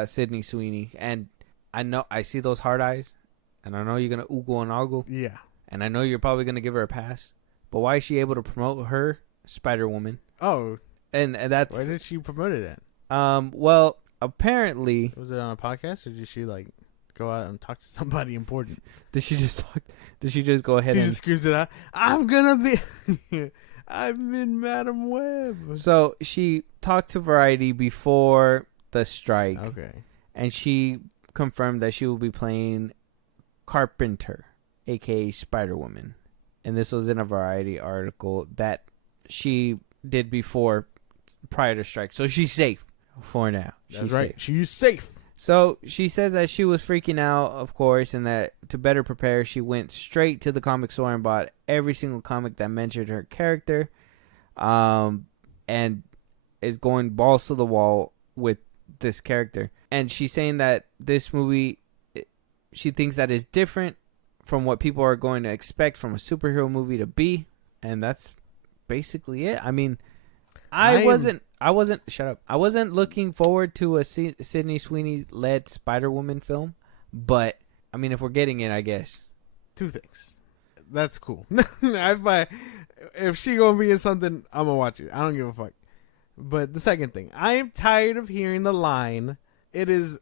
Sydney Sweeney, and I see those hard eyes, and I know you're gonna oogle and ogle. Yeah. And I know you're probably gonna give her a pass. But why is she able to promote her Spider-Woman? Oh. And that's... Why did she promote it at? Well, apparently... Was it on a podcast, or did she, go out and talk to somebody important? Did she just go ahead She just screams it out, "I'm gonna be... I'm in Madam Web." So, she talked to Variety before the strike. Okay. And she confirmed that she will be playing Carpenter, a.k.a. Spider-Woman. And this was in a Variety article that she did prior to strike. So she's safe for now. That's right. She's safe. So she said that she was freaking out, of course, and that to better prepare, she went straight to the comic store and bought every single comic that mentioned her character, and is going balls to the wall with this character. And she's saying that this movie, she thinks that is different from what people are going to expect from a superhero movie to be, and that's basically it. I mean, I wasn't looking forward to a Sydney Sweeney led Spider-Woman film, but I mean, if we're getting it, I guess. 2 things. That's cool. If she gonna be in something, I'm gonna watch it. I don't give a fuck. But the second thing, I am tired of hearing the line. This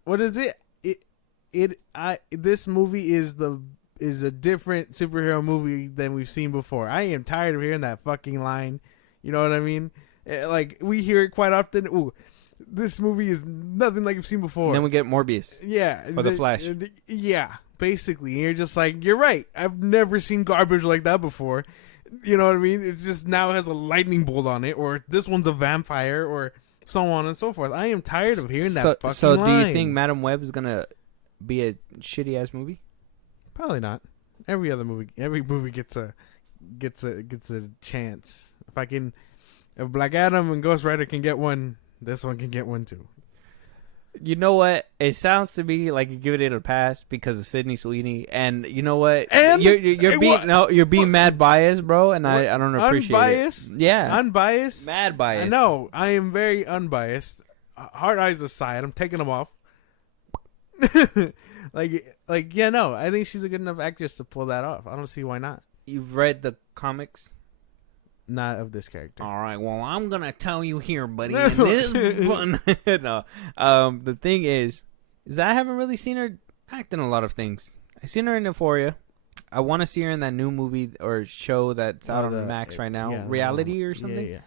movie is the a different superhero movie than we've seen before. I am tired of hearing that fucking line. You know what I mean? Like, we hear it quite often. Ooh, this movie is nothing like we've seen before. And then we get Morbius. Yeah. Or The Flash. Yeah, basically. And you're just like, you're right. I've never seen garbage like that before. You know what I mean? It just now has a lightning bolt on it, or this one's a vampire, or so on and so forth. I am tired of hearing that fucking So line. do you think Madam Web is going to be a shitty-ass movie? Probably not. Every movie gets a chance. If Black Adam and Ghost Rider can get one, this one can get one too. You know what? It sounds to me like you're giving it a pass because of Sydney Sweeney, and you know what? And you're being mad biased, bro, and I don't appreciate unbiased? it. Yeah, Unbiased? mad biased. I know. I am very unbiased. Hard eyes aside, I'm taking them off. Yeah, no. I think she's a good enough actress to pull that off. I don't see why not. You've read the comics? Not of this character. All right. Well, I'm gonna tell you here, buddy. In this one, no. The thing is I haven't really seen her act in a lot of things. I seen her in Euphoria. I want to see her in that new movie or show that's out on Max right now, Reality or something. Yeah.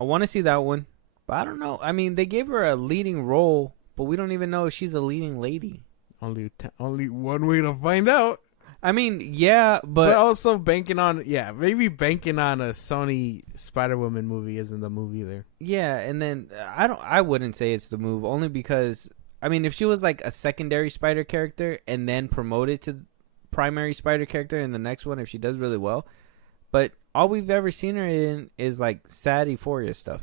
I want to see that one, but I don't know. I mean, they gave her a leading role, but we don't even know if she's a leading lady. Only one way to find out. I mean, yeah, but also banking on a Sony Spider-Woman movie isn't the movie either. Yeah, and then I wouldn't say it's the move, only because I mean, if she was like a secondary Spider character and then promoted to primary Spider character in the next one, if she does really well, but all we've ever seen her in is like sad Euphoria stuff,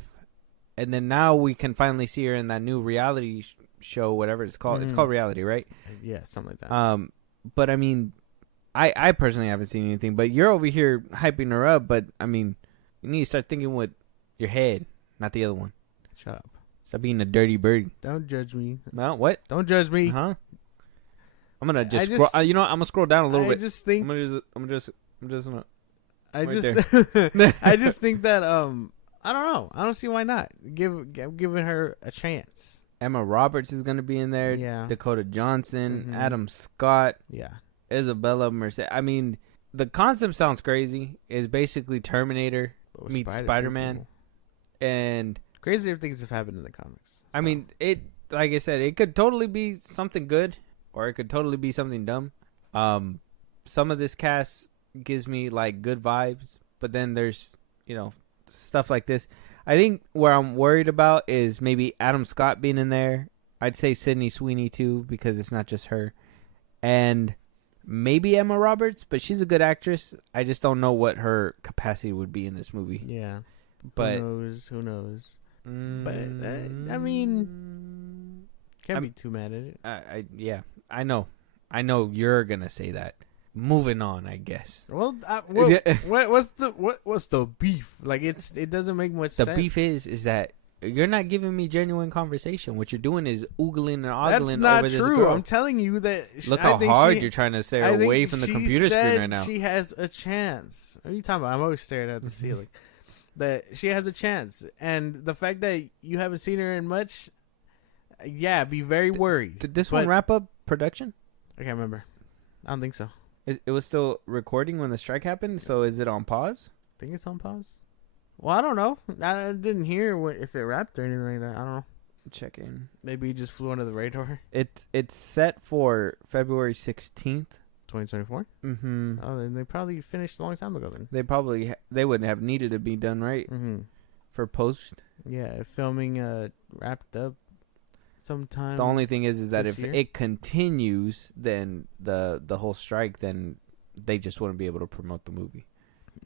and then now we can finally see her in that new reality show, whatever it's called. It's called Reality, right? Yeah, something like that. But I mean, I personally haven't seen anything, but you're over here hyping her up. But I mean, you need to start thinking with your head, not the other one. Shut up. Stop being a dirty bird. Don't judge me. No, what? Don't judge me. Huh? I'm gonna just scroll. You know what? I'm gonna scroll down a little bit. I just think I'm just gonna. I right just I just think that I don't know. I don't see why not. Giving her a chance. Emma Roberts is gonna be in there. Yeah. Dakota Johnson, Adam Scott. Yeah. Isabella Merced. I mean, the concept sounds crazy. It's basically Terminator meets Spider-Man, and crazier things have happened in the comics. So. I mean, it. Like I said, it could totally be something good, or it could totally be something dumb. Some of this cast gives me like good vibes, but then there's stuff like this. I think where I'm worried about is maybe Adam Scott being in there. I'd say Sydney Sweeney too, because it's not just her, and maybe Emma Roberts, but she's a good actress. I just don't know what her capacity would be in this movie. Yeah, but who knows? But I mean, can't be too mad at it. I know you're gonna say that. Moving on, I guess. Well, what's the beef? Like it doesn't make much sense. The beef is that you're not giving me genuine conversation. What you're doing is oogling and ogling over this girl. That's not true. I'm telling you that. Look how hard you're trying to stay away from the computer screen right now. She has a chance. What are you talking about? I'm always staring at the ceiling. That she has a chance, and the fact that you haven't seen her in much, be very worried. Did this one wrap up production? I can't remember. I don't think so. It was still recording when the strike happened, so is it on pause? I think it's on pause. Well, I don't know. I didn't hear if it wrapped or anything like that. I don't know. Check in. Maybe it just flew under the radar. It's set for February 16th. 2024? Mm-hmm. Oh, then they probably finished a long time ago then. They wouldn't have needed to be done, right? Mm-hmm. For post. Yeah, filming wrapped up sometime. The only thing is that if year? it continues, then the whole strike, then they just wouldn't be able to promote the movie.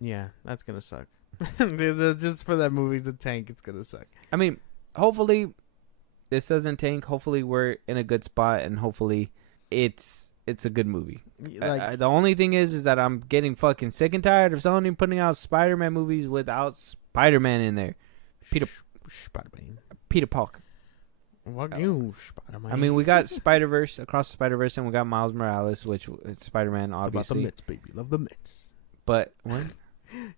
Yeah, that's gonna suck. Just for that movie to tank, it's gonna suck. I mean, hopefully this doesn't tank. Hopefully we're in a good spot, and hopefully it's a good movie. Like, the only thing is that I'm getting fucking sick and tired of Sony putting out Spider-Man movies without Spider-Man in there. Peter Parker. What you, Spider-Man? I mean, we got Spider-Verse, Across the Spider-Verse, and we got Miles Morales, which is Spider-Man, obviously. It's about the mitts, baby. Love the mitts. But, what?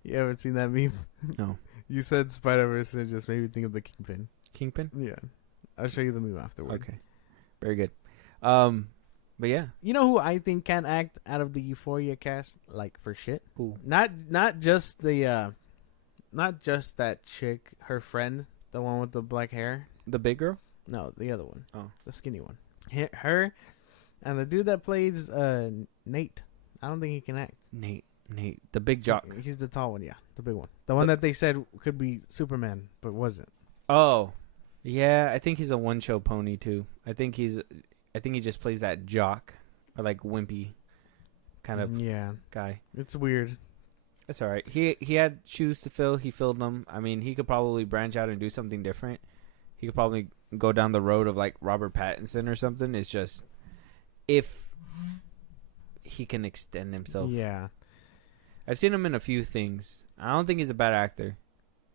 You haven't seen that meme? No. You said Spider-Verse and it just made me think of the Kingpin. Kingpin? Yeah. I'll show you the meme afterward. Okay. Very good. But yeah, You know who I think can act out of the Euphoria cast, like for shit? who? Not just the not just that chick, her friend, the one with the black hair. The big girl? No, the other one. Oh. The skinny one. Her and the dude that plays Nate. I don't think he can act. Nate, the big jock. He's the tall one, yeah, the big one. The one that they said could be Superman, but wasn't. Oh, yeah. I think he's a one-show pony too. I think he just plays that jock or like wimpy kind of guy. It's weird. That's all right. He had shoes to fill. He filled them. I mean, he could probably branch out and do something different. He could probably go down the road of like Robert Pattinson or something. It's just if he can extend himself. Yeah. I've seen him in a few things. I don't think he's a bad actor.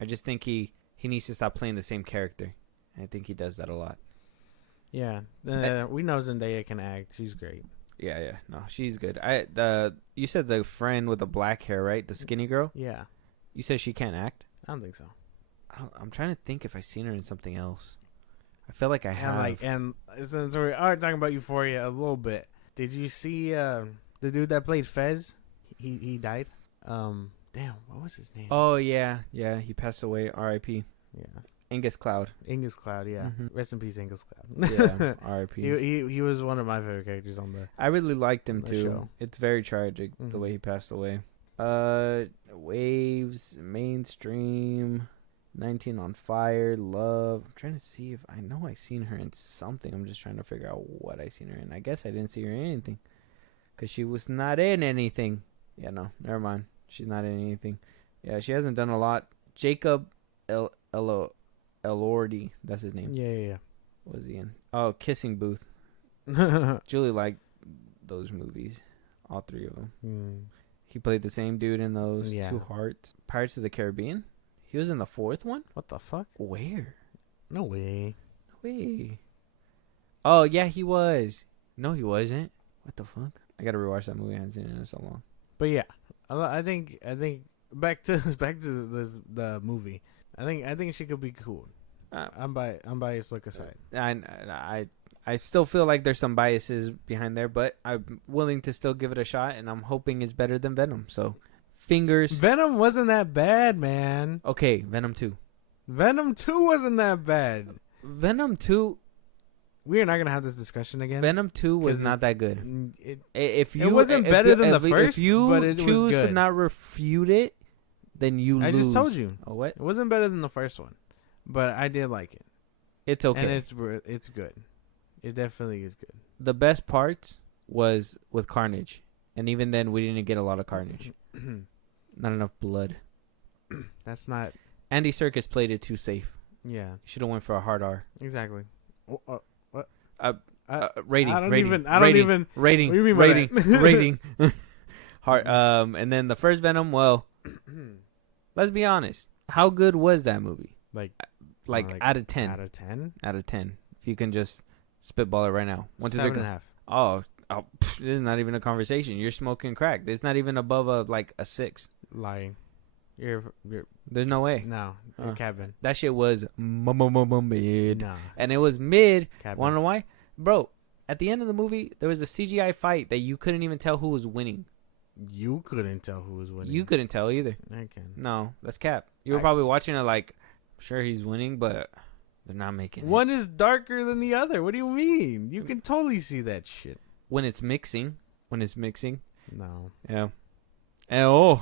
I just think he needs to stop playing the same character. I think he does that a lot. Yeah. We know Zendaya can act. She's great. Yeah. No, she's good. You said the friend with the black hair, right? The skinny girl? Yeah. You said she can't act? I don't think so. I'm trying to think if I've seen her in something else. I feel like I have. And since we are talking about Euphoria a little bit, did you see the dude that played Fez? He died. Damn, what was his name? Oh yeah, he passed away. R.I.P. Yeah, Angus Cloud. Angus Cloud. Yeah, Mm-hmm. Rest in peace, Angus Cloud. Yeah, R.I.P. He was one of my favorite characters on the. I really liked him the too. show. It's very tragic the way he passed away. Waves, mainstream, 19 on Fire, Love. I'm trying to see if I know I seen her in something. I'm just trying to figure out what I seen her in. I guess I didn't see her in anything because she was not in anything. Yeah, no, never mind. She's not in anything. Yeah, she hasn't done a lot. Jacob Elordi, that's his name. Yeah. What was he in? Oh, Kissing Booth. Julie liked those movies, all three of them. He played the same dude in those. Yeah. Two Hearts. Pirates of the Caribbean. He was in the fourth one? What the fuck? Where? No way. No way. Oh, yeah, he was. No, he wasn't. What the fuck? I gotta rewatch that movie. I haven't seen it in so long. But yeah, I think back to the movie. I think she could be cool. I'm biased. Look aside. I still feel like there's some biases behind there, but I'm willing to still give it a shot, and I'm hoping it's better than Venom. So, fingers. Venom wasn't that bad, man. Okay, Venom 2. Venom 2 wasn't that bad. Venom 2. We are not gonna have this discussion again. Venom 2 was not that good. It wasn't better than the first, if you but it choose was good. to not refute it, then you lose. I just told you. Oh, what? It wasn't better than the first one, but I did like it. It's okay. And it's good. It definitely is good. The best parts was with Carnage, and even then, we didn't get a lot of Carnage. Not enough blood. That's not. Andy Serkis played it too safe. Yeah. Should have went for a hard R. Exactly. What? Rating. I don't rating, even. Rating. What do you mean by rating. that? Rating. Hard. And then the first Venom. Well, let's be honest. How good was that movie? Like out of 10. Out of 10. Out of 10. If you can just spitball it right now. 7.5. Oh, this is not even a conversation. You're smoking crack. It's not even above a 6. Lying. You're. There's no way. No. You're capping. That shit was mid. Nah. And it was mid. Capping. Wanna know why? Bro, at the end of the movie, there was a CGI fight that you couldn't even tell who was winning. You couldn't tell who was winning. You couldn't tell either. I can. No, that's cap. You were probably watching it like, I'm sure he's winning, but they're not making it. One is darker than the other. What do you mean? You can totally see that shit. When it's mixing. No. Yeah. And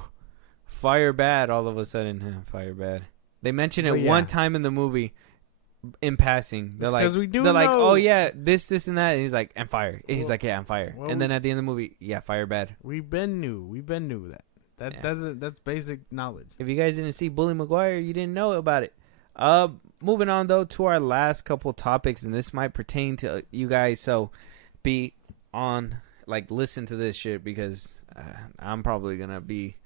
fire bad all of a sudden. Fire bad. They mention it one time in the movie in passing. They're like, oh yeah, this and that. And he's like, and fire. And he's like, yeah, I'm fire. And then at the end of the movie, yeah, fire bad. We've been new that. That's basic knowledge. If you guys didn't see Bully Maguire, you didn't know about it. Moving on though to our last couple topics, and this might pertain to you guys, so be on, listen to this shit, because I'm probably gonna be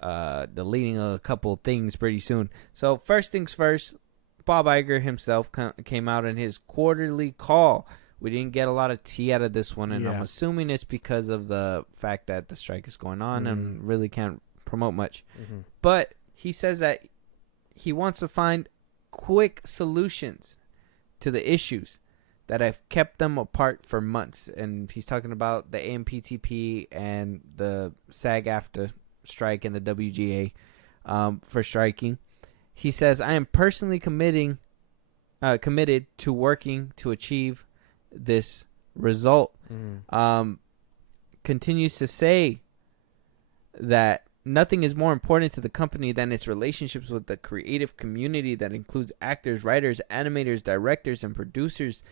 deleting a couple things pretty soon. So first things first, Bob Iger himself came out in his quarterly call. We didn't get a lot of tea out of this one, and I'm assuming it's because of the fact that the strike is going on and really can't promote much. But he says that he wants to find quick solutions to the issues. that have kept them apart for months. And he's talking about the AMPTP and the SAG-AFTRA strike and the WGA for striking. He says, I am personally committed to working to achieve this result. Continues to say that nothing is more important to the company than its relationships with the creative community that includes actors, writers, animators, directors, and producers.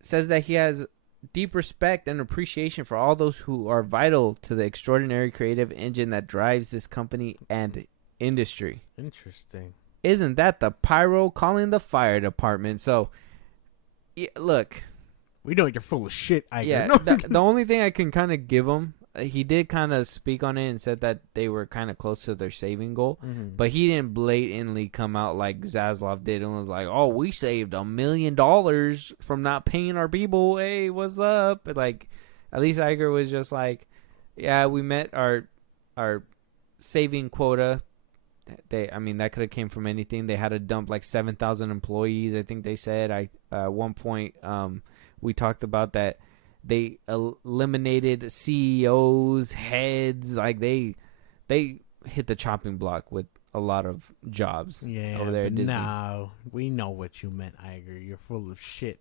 Says that he has deep respect and appreciation for all those who are vital to the extraordinary creative engine that drives this company and industry. Interesting. Isn't that the pyro calling the fire department? So, yeah, look. We know you're full of shit, Iger. Yeah, the only thing I can kind of give him, he did kind of speak on it and said that they were kind of close to their saving goal. But he didn't blatantly come out like Zaslav did and was like, oh, we saved $1 million from not paying our people. Hey, what's up? But like, at least Iger was just like, yeah, we met our saving quota. That could have came from anything. They had to dump like 7,000 employees, I think they said. At one point, we talked about that they eliminated CEOs, heads, like they hit the chopping block with a lot of jobs over there at Disney. No, we know what you meant, Iger. You're full of shit.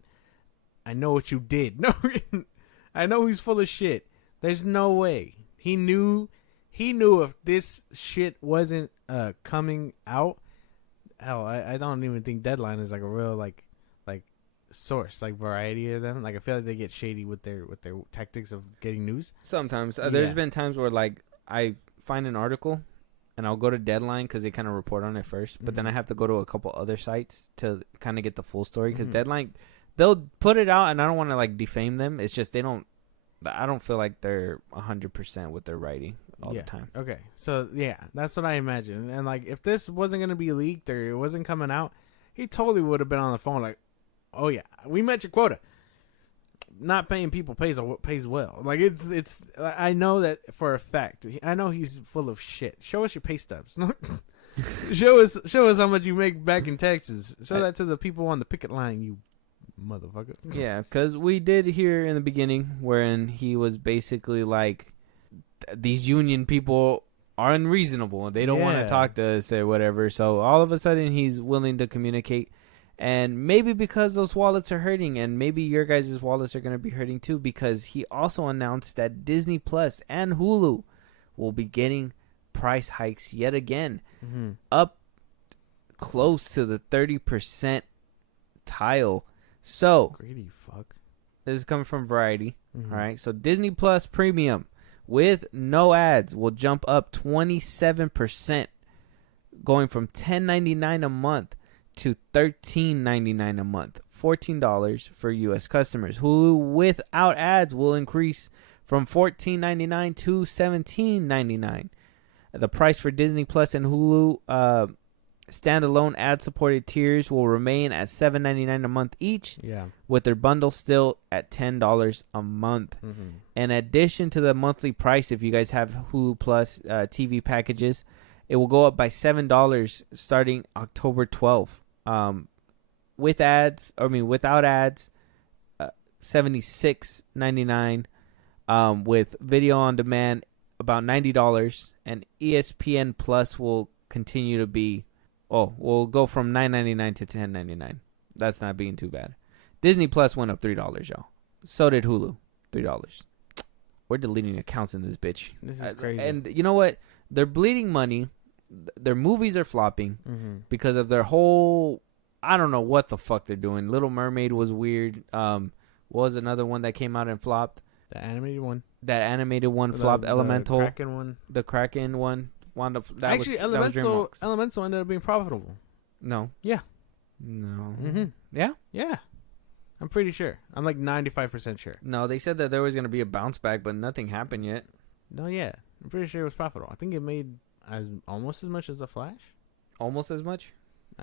I know what you did. No, I know he's full of shit. There's no way. He knew if this shit wasn't coming out. Hell, I don't even think Deadline is like a real like source, like Variety of them. Like I feel like they get shady with their tactics of getting news. Sometimes there's been times where like I find an article and I'll go to Deadline because they kind of report on it first, but then I have to go to a couple other sites to kind of get the full story because Deadline, they'll put it out and I don't want to like defame them. It's just I don't feel like they're 100% with their writing all the time. Okay, so yeah, that's what I imagine. And like if this wasn't gonna be leaked or it wasn't coming out, he totally would have been on the phone like, oh yeah, we met your quota. Not paying people pays well. Like it's. I know that for a fact. I know he's full of shit. Show us your pay stubs. show us how much you make back in taxes. Show that to the people on the picket line, you motherfucker. Yeah, because we did hear in the beginning wherein he was basically like, these union people are unreasonable. They don't want to talk to us or whatever. So all of a sudden he's willing to communicate. And maybe because those wallets are hurting, and maybe your guys' wallets are going to be hurting too, because he also announced that Disney Plus and Hulu will be getting price hikes yet again, up close to the 30% tile. So, greedy fuck. This is coming from Variety. All right, so Disney Plus Premium with no ads will jump up 27%, going from $10.99 a month to $13.99 a month, $14 for U.S. customers. Hulu without ads will increase from $14.99 to $17.99. The price for Disney Plus and Hulu standalone ad-supported tiers will remain at $7.99 a month each, with their bundle still at $10 a month. In addition to the monthly price, if you guys have Hulu Plus TV packages, it will go up by $7 starting October 12th. Without ads, $76.99. With video on demand, about $90, and ESPN Plus will continue to be. We'll go from $9.99 to $10.99. That's not being too bad. Disney Plus went up $3, y'all. So did Hulu, $3. We're deleting accounts in this bitch. This is crazy. And you know what? They're bleeding money. Their movies are flopping because of their whole. I don't know what the fuck they're doing. Little Mermaid was weird. What was another one that came out and flopped? The animated one. That animated one flopped. Elemental. The Kraken one. The Kraken one wound up. Elemental ended up being profitable. No. Yeah. No. Yeah. Yeah. I'm pretty sure. I'm like 95% sure. No, they said that there was going to be a bounce back, but nothing happened yet. No, yeah. I'm pretty sure it was profitable. I think it made almost as much as The Flash. Almost as much?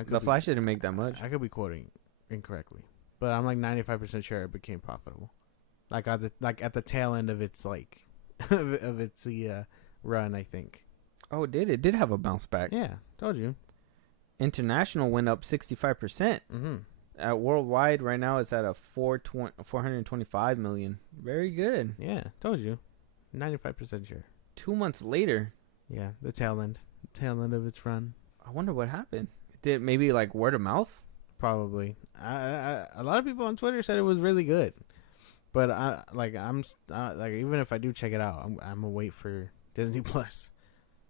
The Flash didn't make that much. I could be quoting incorrectly, but I'm like 95% sure it became profitable. Like at the tail end of its of its run, I think. Oh, it did have a bounce back. Yeah, told you. International went up 65%. At worldwide right now, it's at a 425 million. Very good. Yeah, told you, 95% sure. 2 months later. Yeah, the tail end of its run. I wonder what happened. Did maybe like word of mouth? Probably. A lot of people on Twitter said it was really good, but I'm even if I do check it out, I'm gonna wait for Disney Plus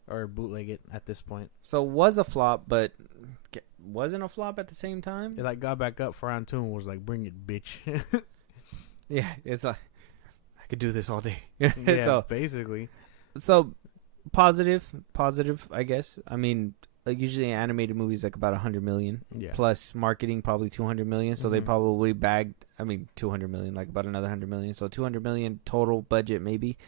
or bootleg it at this point. So it was a flop, but wasn't a flop at the same time. It like got back up for round 2 and was like, "Bring it, bitch." Yeah, it's like I could do this all day. Yeah, so, basically. So positive, I guess. I mean, like usually animated movies like about 100 million. Yeah. Plus marketing probably 200 million. So they probably bagged. I mean, 200 million, like about another 100 million. So 200 million total budget maybe.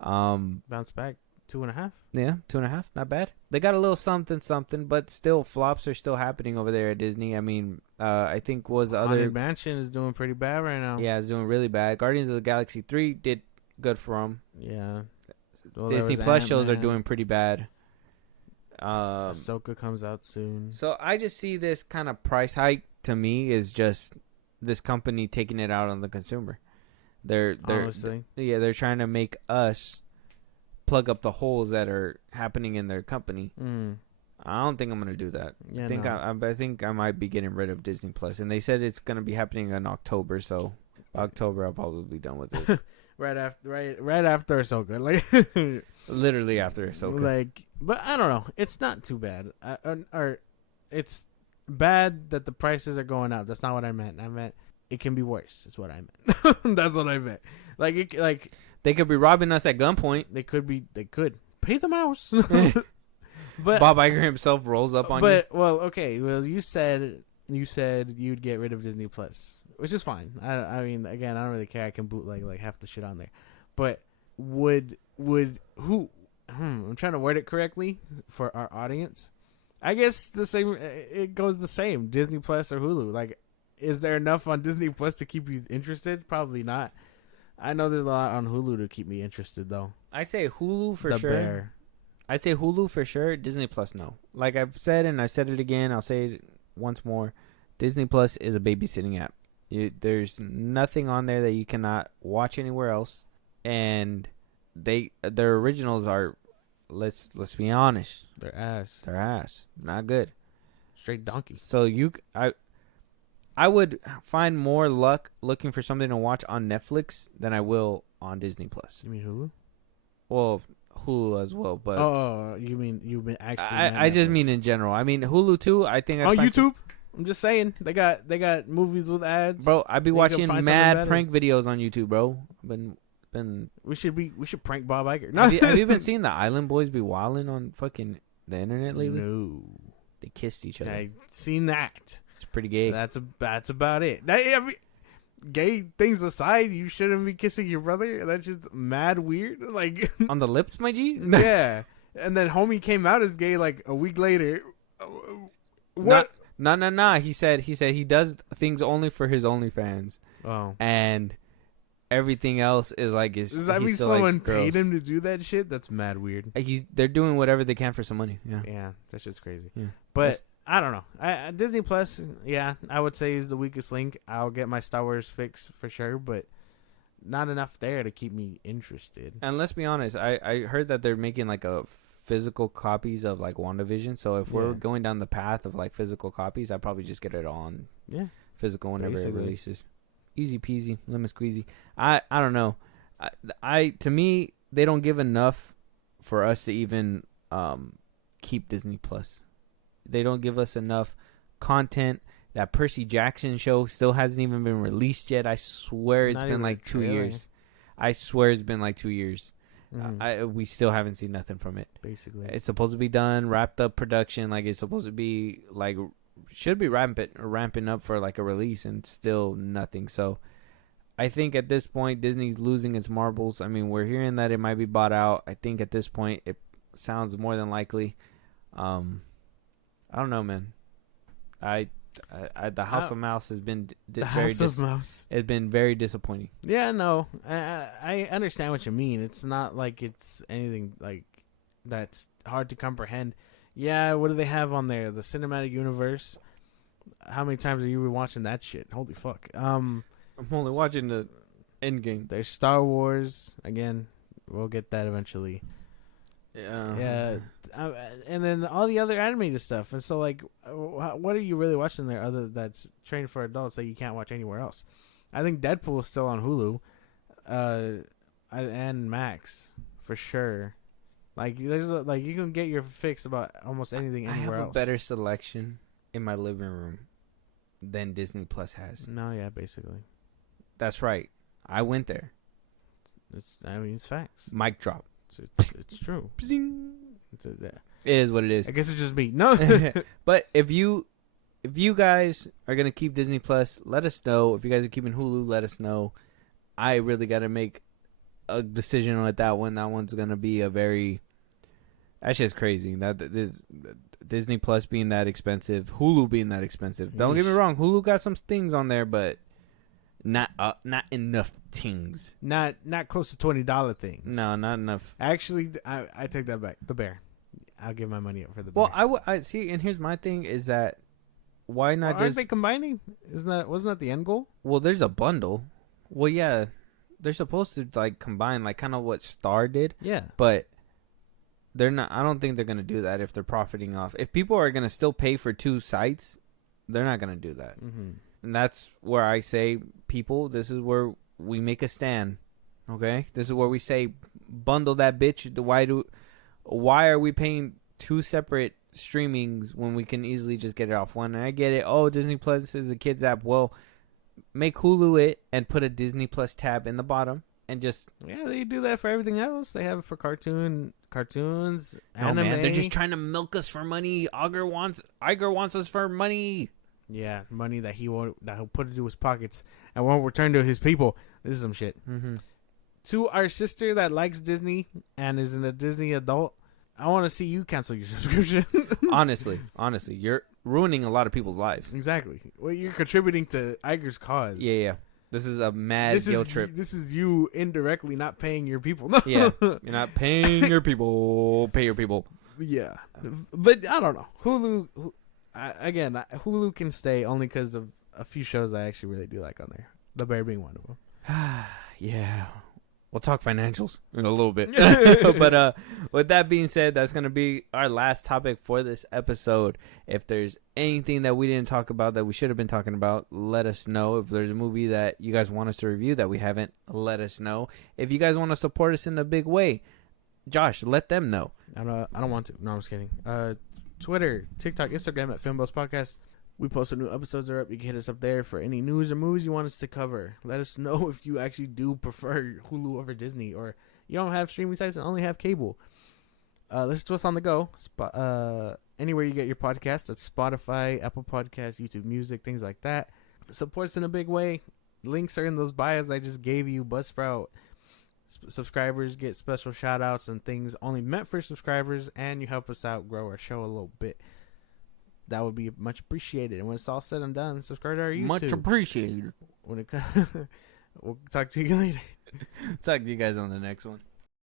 Bounce back 2.5. Yeah, 2.5. Not bad. They got a little something, but still flops are still happening over there at Disney. I mean, I think was the other Haunted Mansion is doing pretty bad right now. Yeah, it's doing really bad. Guardians of the Galaxy 3 did good for them. Yeah. Well, Disney Plus shows are doing pretty bad. Ahsoka comes out soon. So I just see this kind of price hike to me is just this company taking it out on the consumer. They're they're trying to make us plug up the holes that are happening in their company. I don't think I'm gonna do that. Yeah, I think I might be getting rid of Disney Plus, and they said it's gonna be happening in October. So October, I'll probably be done with it. right after Ahsoka, like literally after Ahsoka. Like, but I don't know. It's not too bad. Or it's bad that the prices are going up. That's not what I meant. I meant it can be worse. Is what I meant. That's what I meant. Like they could be robbing us at gunpoint. They could pay the mouse. But Bob Iger himself rolls up on you. But well, okay. Well, you said you'd get rid of Disney Plus, which is fine. I mean, again, I don't really care. I can bootleg like half the shit on there. But would who? I'm trying to word it correctly for our audience. I guess the same. It goes the same. Disney Plus or Hulu. Like, is there enough on Disney Plus to keep you interested? Probably not. I know there's a lot on Hulu to keep me interested, though. I say Hulu for the sure. Bear. I say Hulu for sure. Disney Plus, no. Like I've said, and I said it again. I'll say it once more. Disney Plus is a babysitting app. There's nothing on there that you cannot watch anywhere else, and their originals are, let's be honest, They're ass. Not good. Straight donkey. So I would find more luck looking for something to watch on Netflix than I will on Disney Plus. You mean Hulu? Well, Hulu as well, but you mean actually? I just mean in general. I mean Hulu too. I think on YouTube. I'm just saying they got movies with ads, bro. I be watching mad prank videos on YouTube, bro. We should prank Bob Iger. No. Have you been seeing the Island Boys be wilding on fucking the internet lately? No, they kissed each other. I've seen that. It's pretty gay. That's about it. I mean, gay things aside, you shouldn't be kissing your brother. That's just mad weird. Like on the lips, my G. Yeah, and then homie came out as gay like a week later. What? No. He said he does things only for his OnlyFans. Oh, and everything else is like his. Does that mean someone paid him to do that shit? That's mad weird. They're doing whatever they can for some money. Yeah, that's just crazy. Yeah. But I don't know. Disney Plus, yeah, I would say is the weakest link. I'll get my Star Wars fix for sure, but not enough there to keep me interested. And let's be honest, I heard that they're making like a physical copies of like WandaVision. So if we're going down the path of like physical copies, I'd probably just get it on physical whenever it releases. Easy peasy, lemon squeezy. I don't know. I to me they don't give enough for us to even keep Disney Plus. They don't give us enough content. That Percy Jackson show still hasn't even been released yet. I swear it's been like 2 years. I swear it's been like 2 years. We still haven't seen nothing from it. Basically, it's supposed to be done, wrapped up production. Like it's supposed to be like should be ramping up for like a release, and still nothing. So I think at this point Disney's losing its marbles. I mean, we're hearing that it might be bought out. I think at this point it sounds more than likely. I don't know, man. The House of Mouse has been it's been very disappointing. Yeah, no, I understand what you mean. It's not like it's anything like that's hard to comprehend. Yeah, what do they have on there? The cinematic universe. How many times are you rewatching that shit? Holy fuck. I'm only watching the Endgame. There's Star Wars again. We'll get that eventually. Yeah. And then all the other animated stuff. And so, like, what are you really watching there other that's trained for adults that you can't watch anywhere else? I think Deadpool is still on Hulu, and Max for sure. Like, there's you can get your fix about almost anything anywhere else. I have a better selection in my living room than Disney Plus has. No, yeah, basically. That's right. I went there. It's facts. Mic drop. It's true. It is what it is. I guess it's just me. No. But if you guys are gonna keep Disney Plus, let us know. If you guys are keeping Hulu, let us know. I really gotta make a decision with that one. That one's gonna be a very. That's just crazy. That Disney Plus being that expensive, Hulu being that expensive. Don't get me wrong, Hulu got some things on there, but not enough things. Not close to $20 things. No, not enough. Actually, I take that back. The Bear. I'll give my money up for the Bear. Well, I see, and here's my thing: is that why not aren't they combining? Wasn't that the end goal? Well, there's a bundle. Well, yeah, they're supposed to like combine, like kind of what Star did. Yeah, but they're not. I don't think they're gonna do that if they're profiting off. If people are gonna still pay for two sites, they're not gonna do that. Mm-hmm. And that's where I say, people, this is where we make a stand. Okay, this is where we say, bundle that bitch. Why are we paying two separate streamings when we can easily just get it off one? And I get it. Oh, Disney Plus is a kids app. Well, make Hulu it and put a Disney Plus tab in the bottom and just. Yeah, they do that for everything else. They have it for cartoons, no, anime. Man, they're just trying to milk us for money. Iger wants us for money. Yeah, money that he'll put into his pockets and won't return to his people. This is some shit. Mm-hmm. To our sister that likes Disney and is a Disney adult, I want to see you cancel your subscription. honestly, you're ruining a lot of people's lives. Exactly. Well, you're contributing to Iger's cause. Yeah. This is a mad guilt trip. This is you indirectly not paying your people. No. Yeah, you're not paying your people. Pay your people. Yeah, but I don't know. Hulu, Hulu can stay only because of a few shows I actually really do like on there. The Bear being one of them. Yeah. We'll talk financials in a little bit. But with that being said, that's going to be our last topic for this episode. If there's anything that we didn't talk about that we should have been talking about, let us know. If there's a movie that you guys want us to review that we haven't, let us know. If you guys want to support us in a big way, Josh, let them know. I don't want to. No, I'm just kidding. Twitter, TikTok, Instagram at FilmBros Podcast. We post new episodes are up. You can hit us up there for any news or movies you want us to cover. Let us know if you actually do prefer Hulu over Disney, or you don't have streaming sites and only have cable. Listen to us on the go. Anywhere you get your podcast. That's Spotify, Apple Podcasts, YouTube Music, things like that. Support us in a big way. Links are in those bios I just gave you. Buzzsprout subscribers get special shout outs and things only meant for subscribers, and you help us out grow our show a little bit. That would be much appreciated. And when it's all said and done, subscribe to our YouTube. Much appreciated. We'll talk to you later. Talk to you guys on the next one.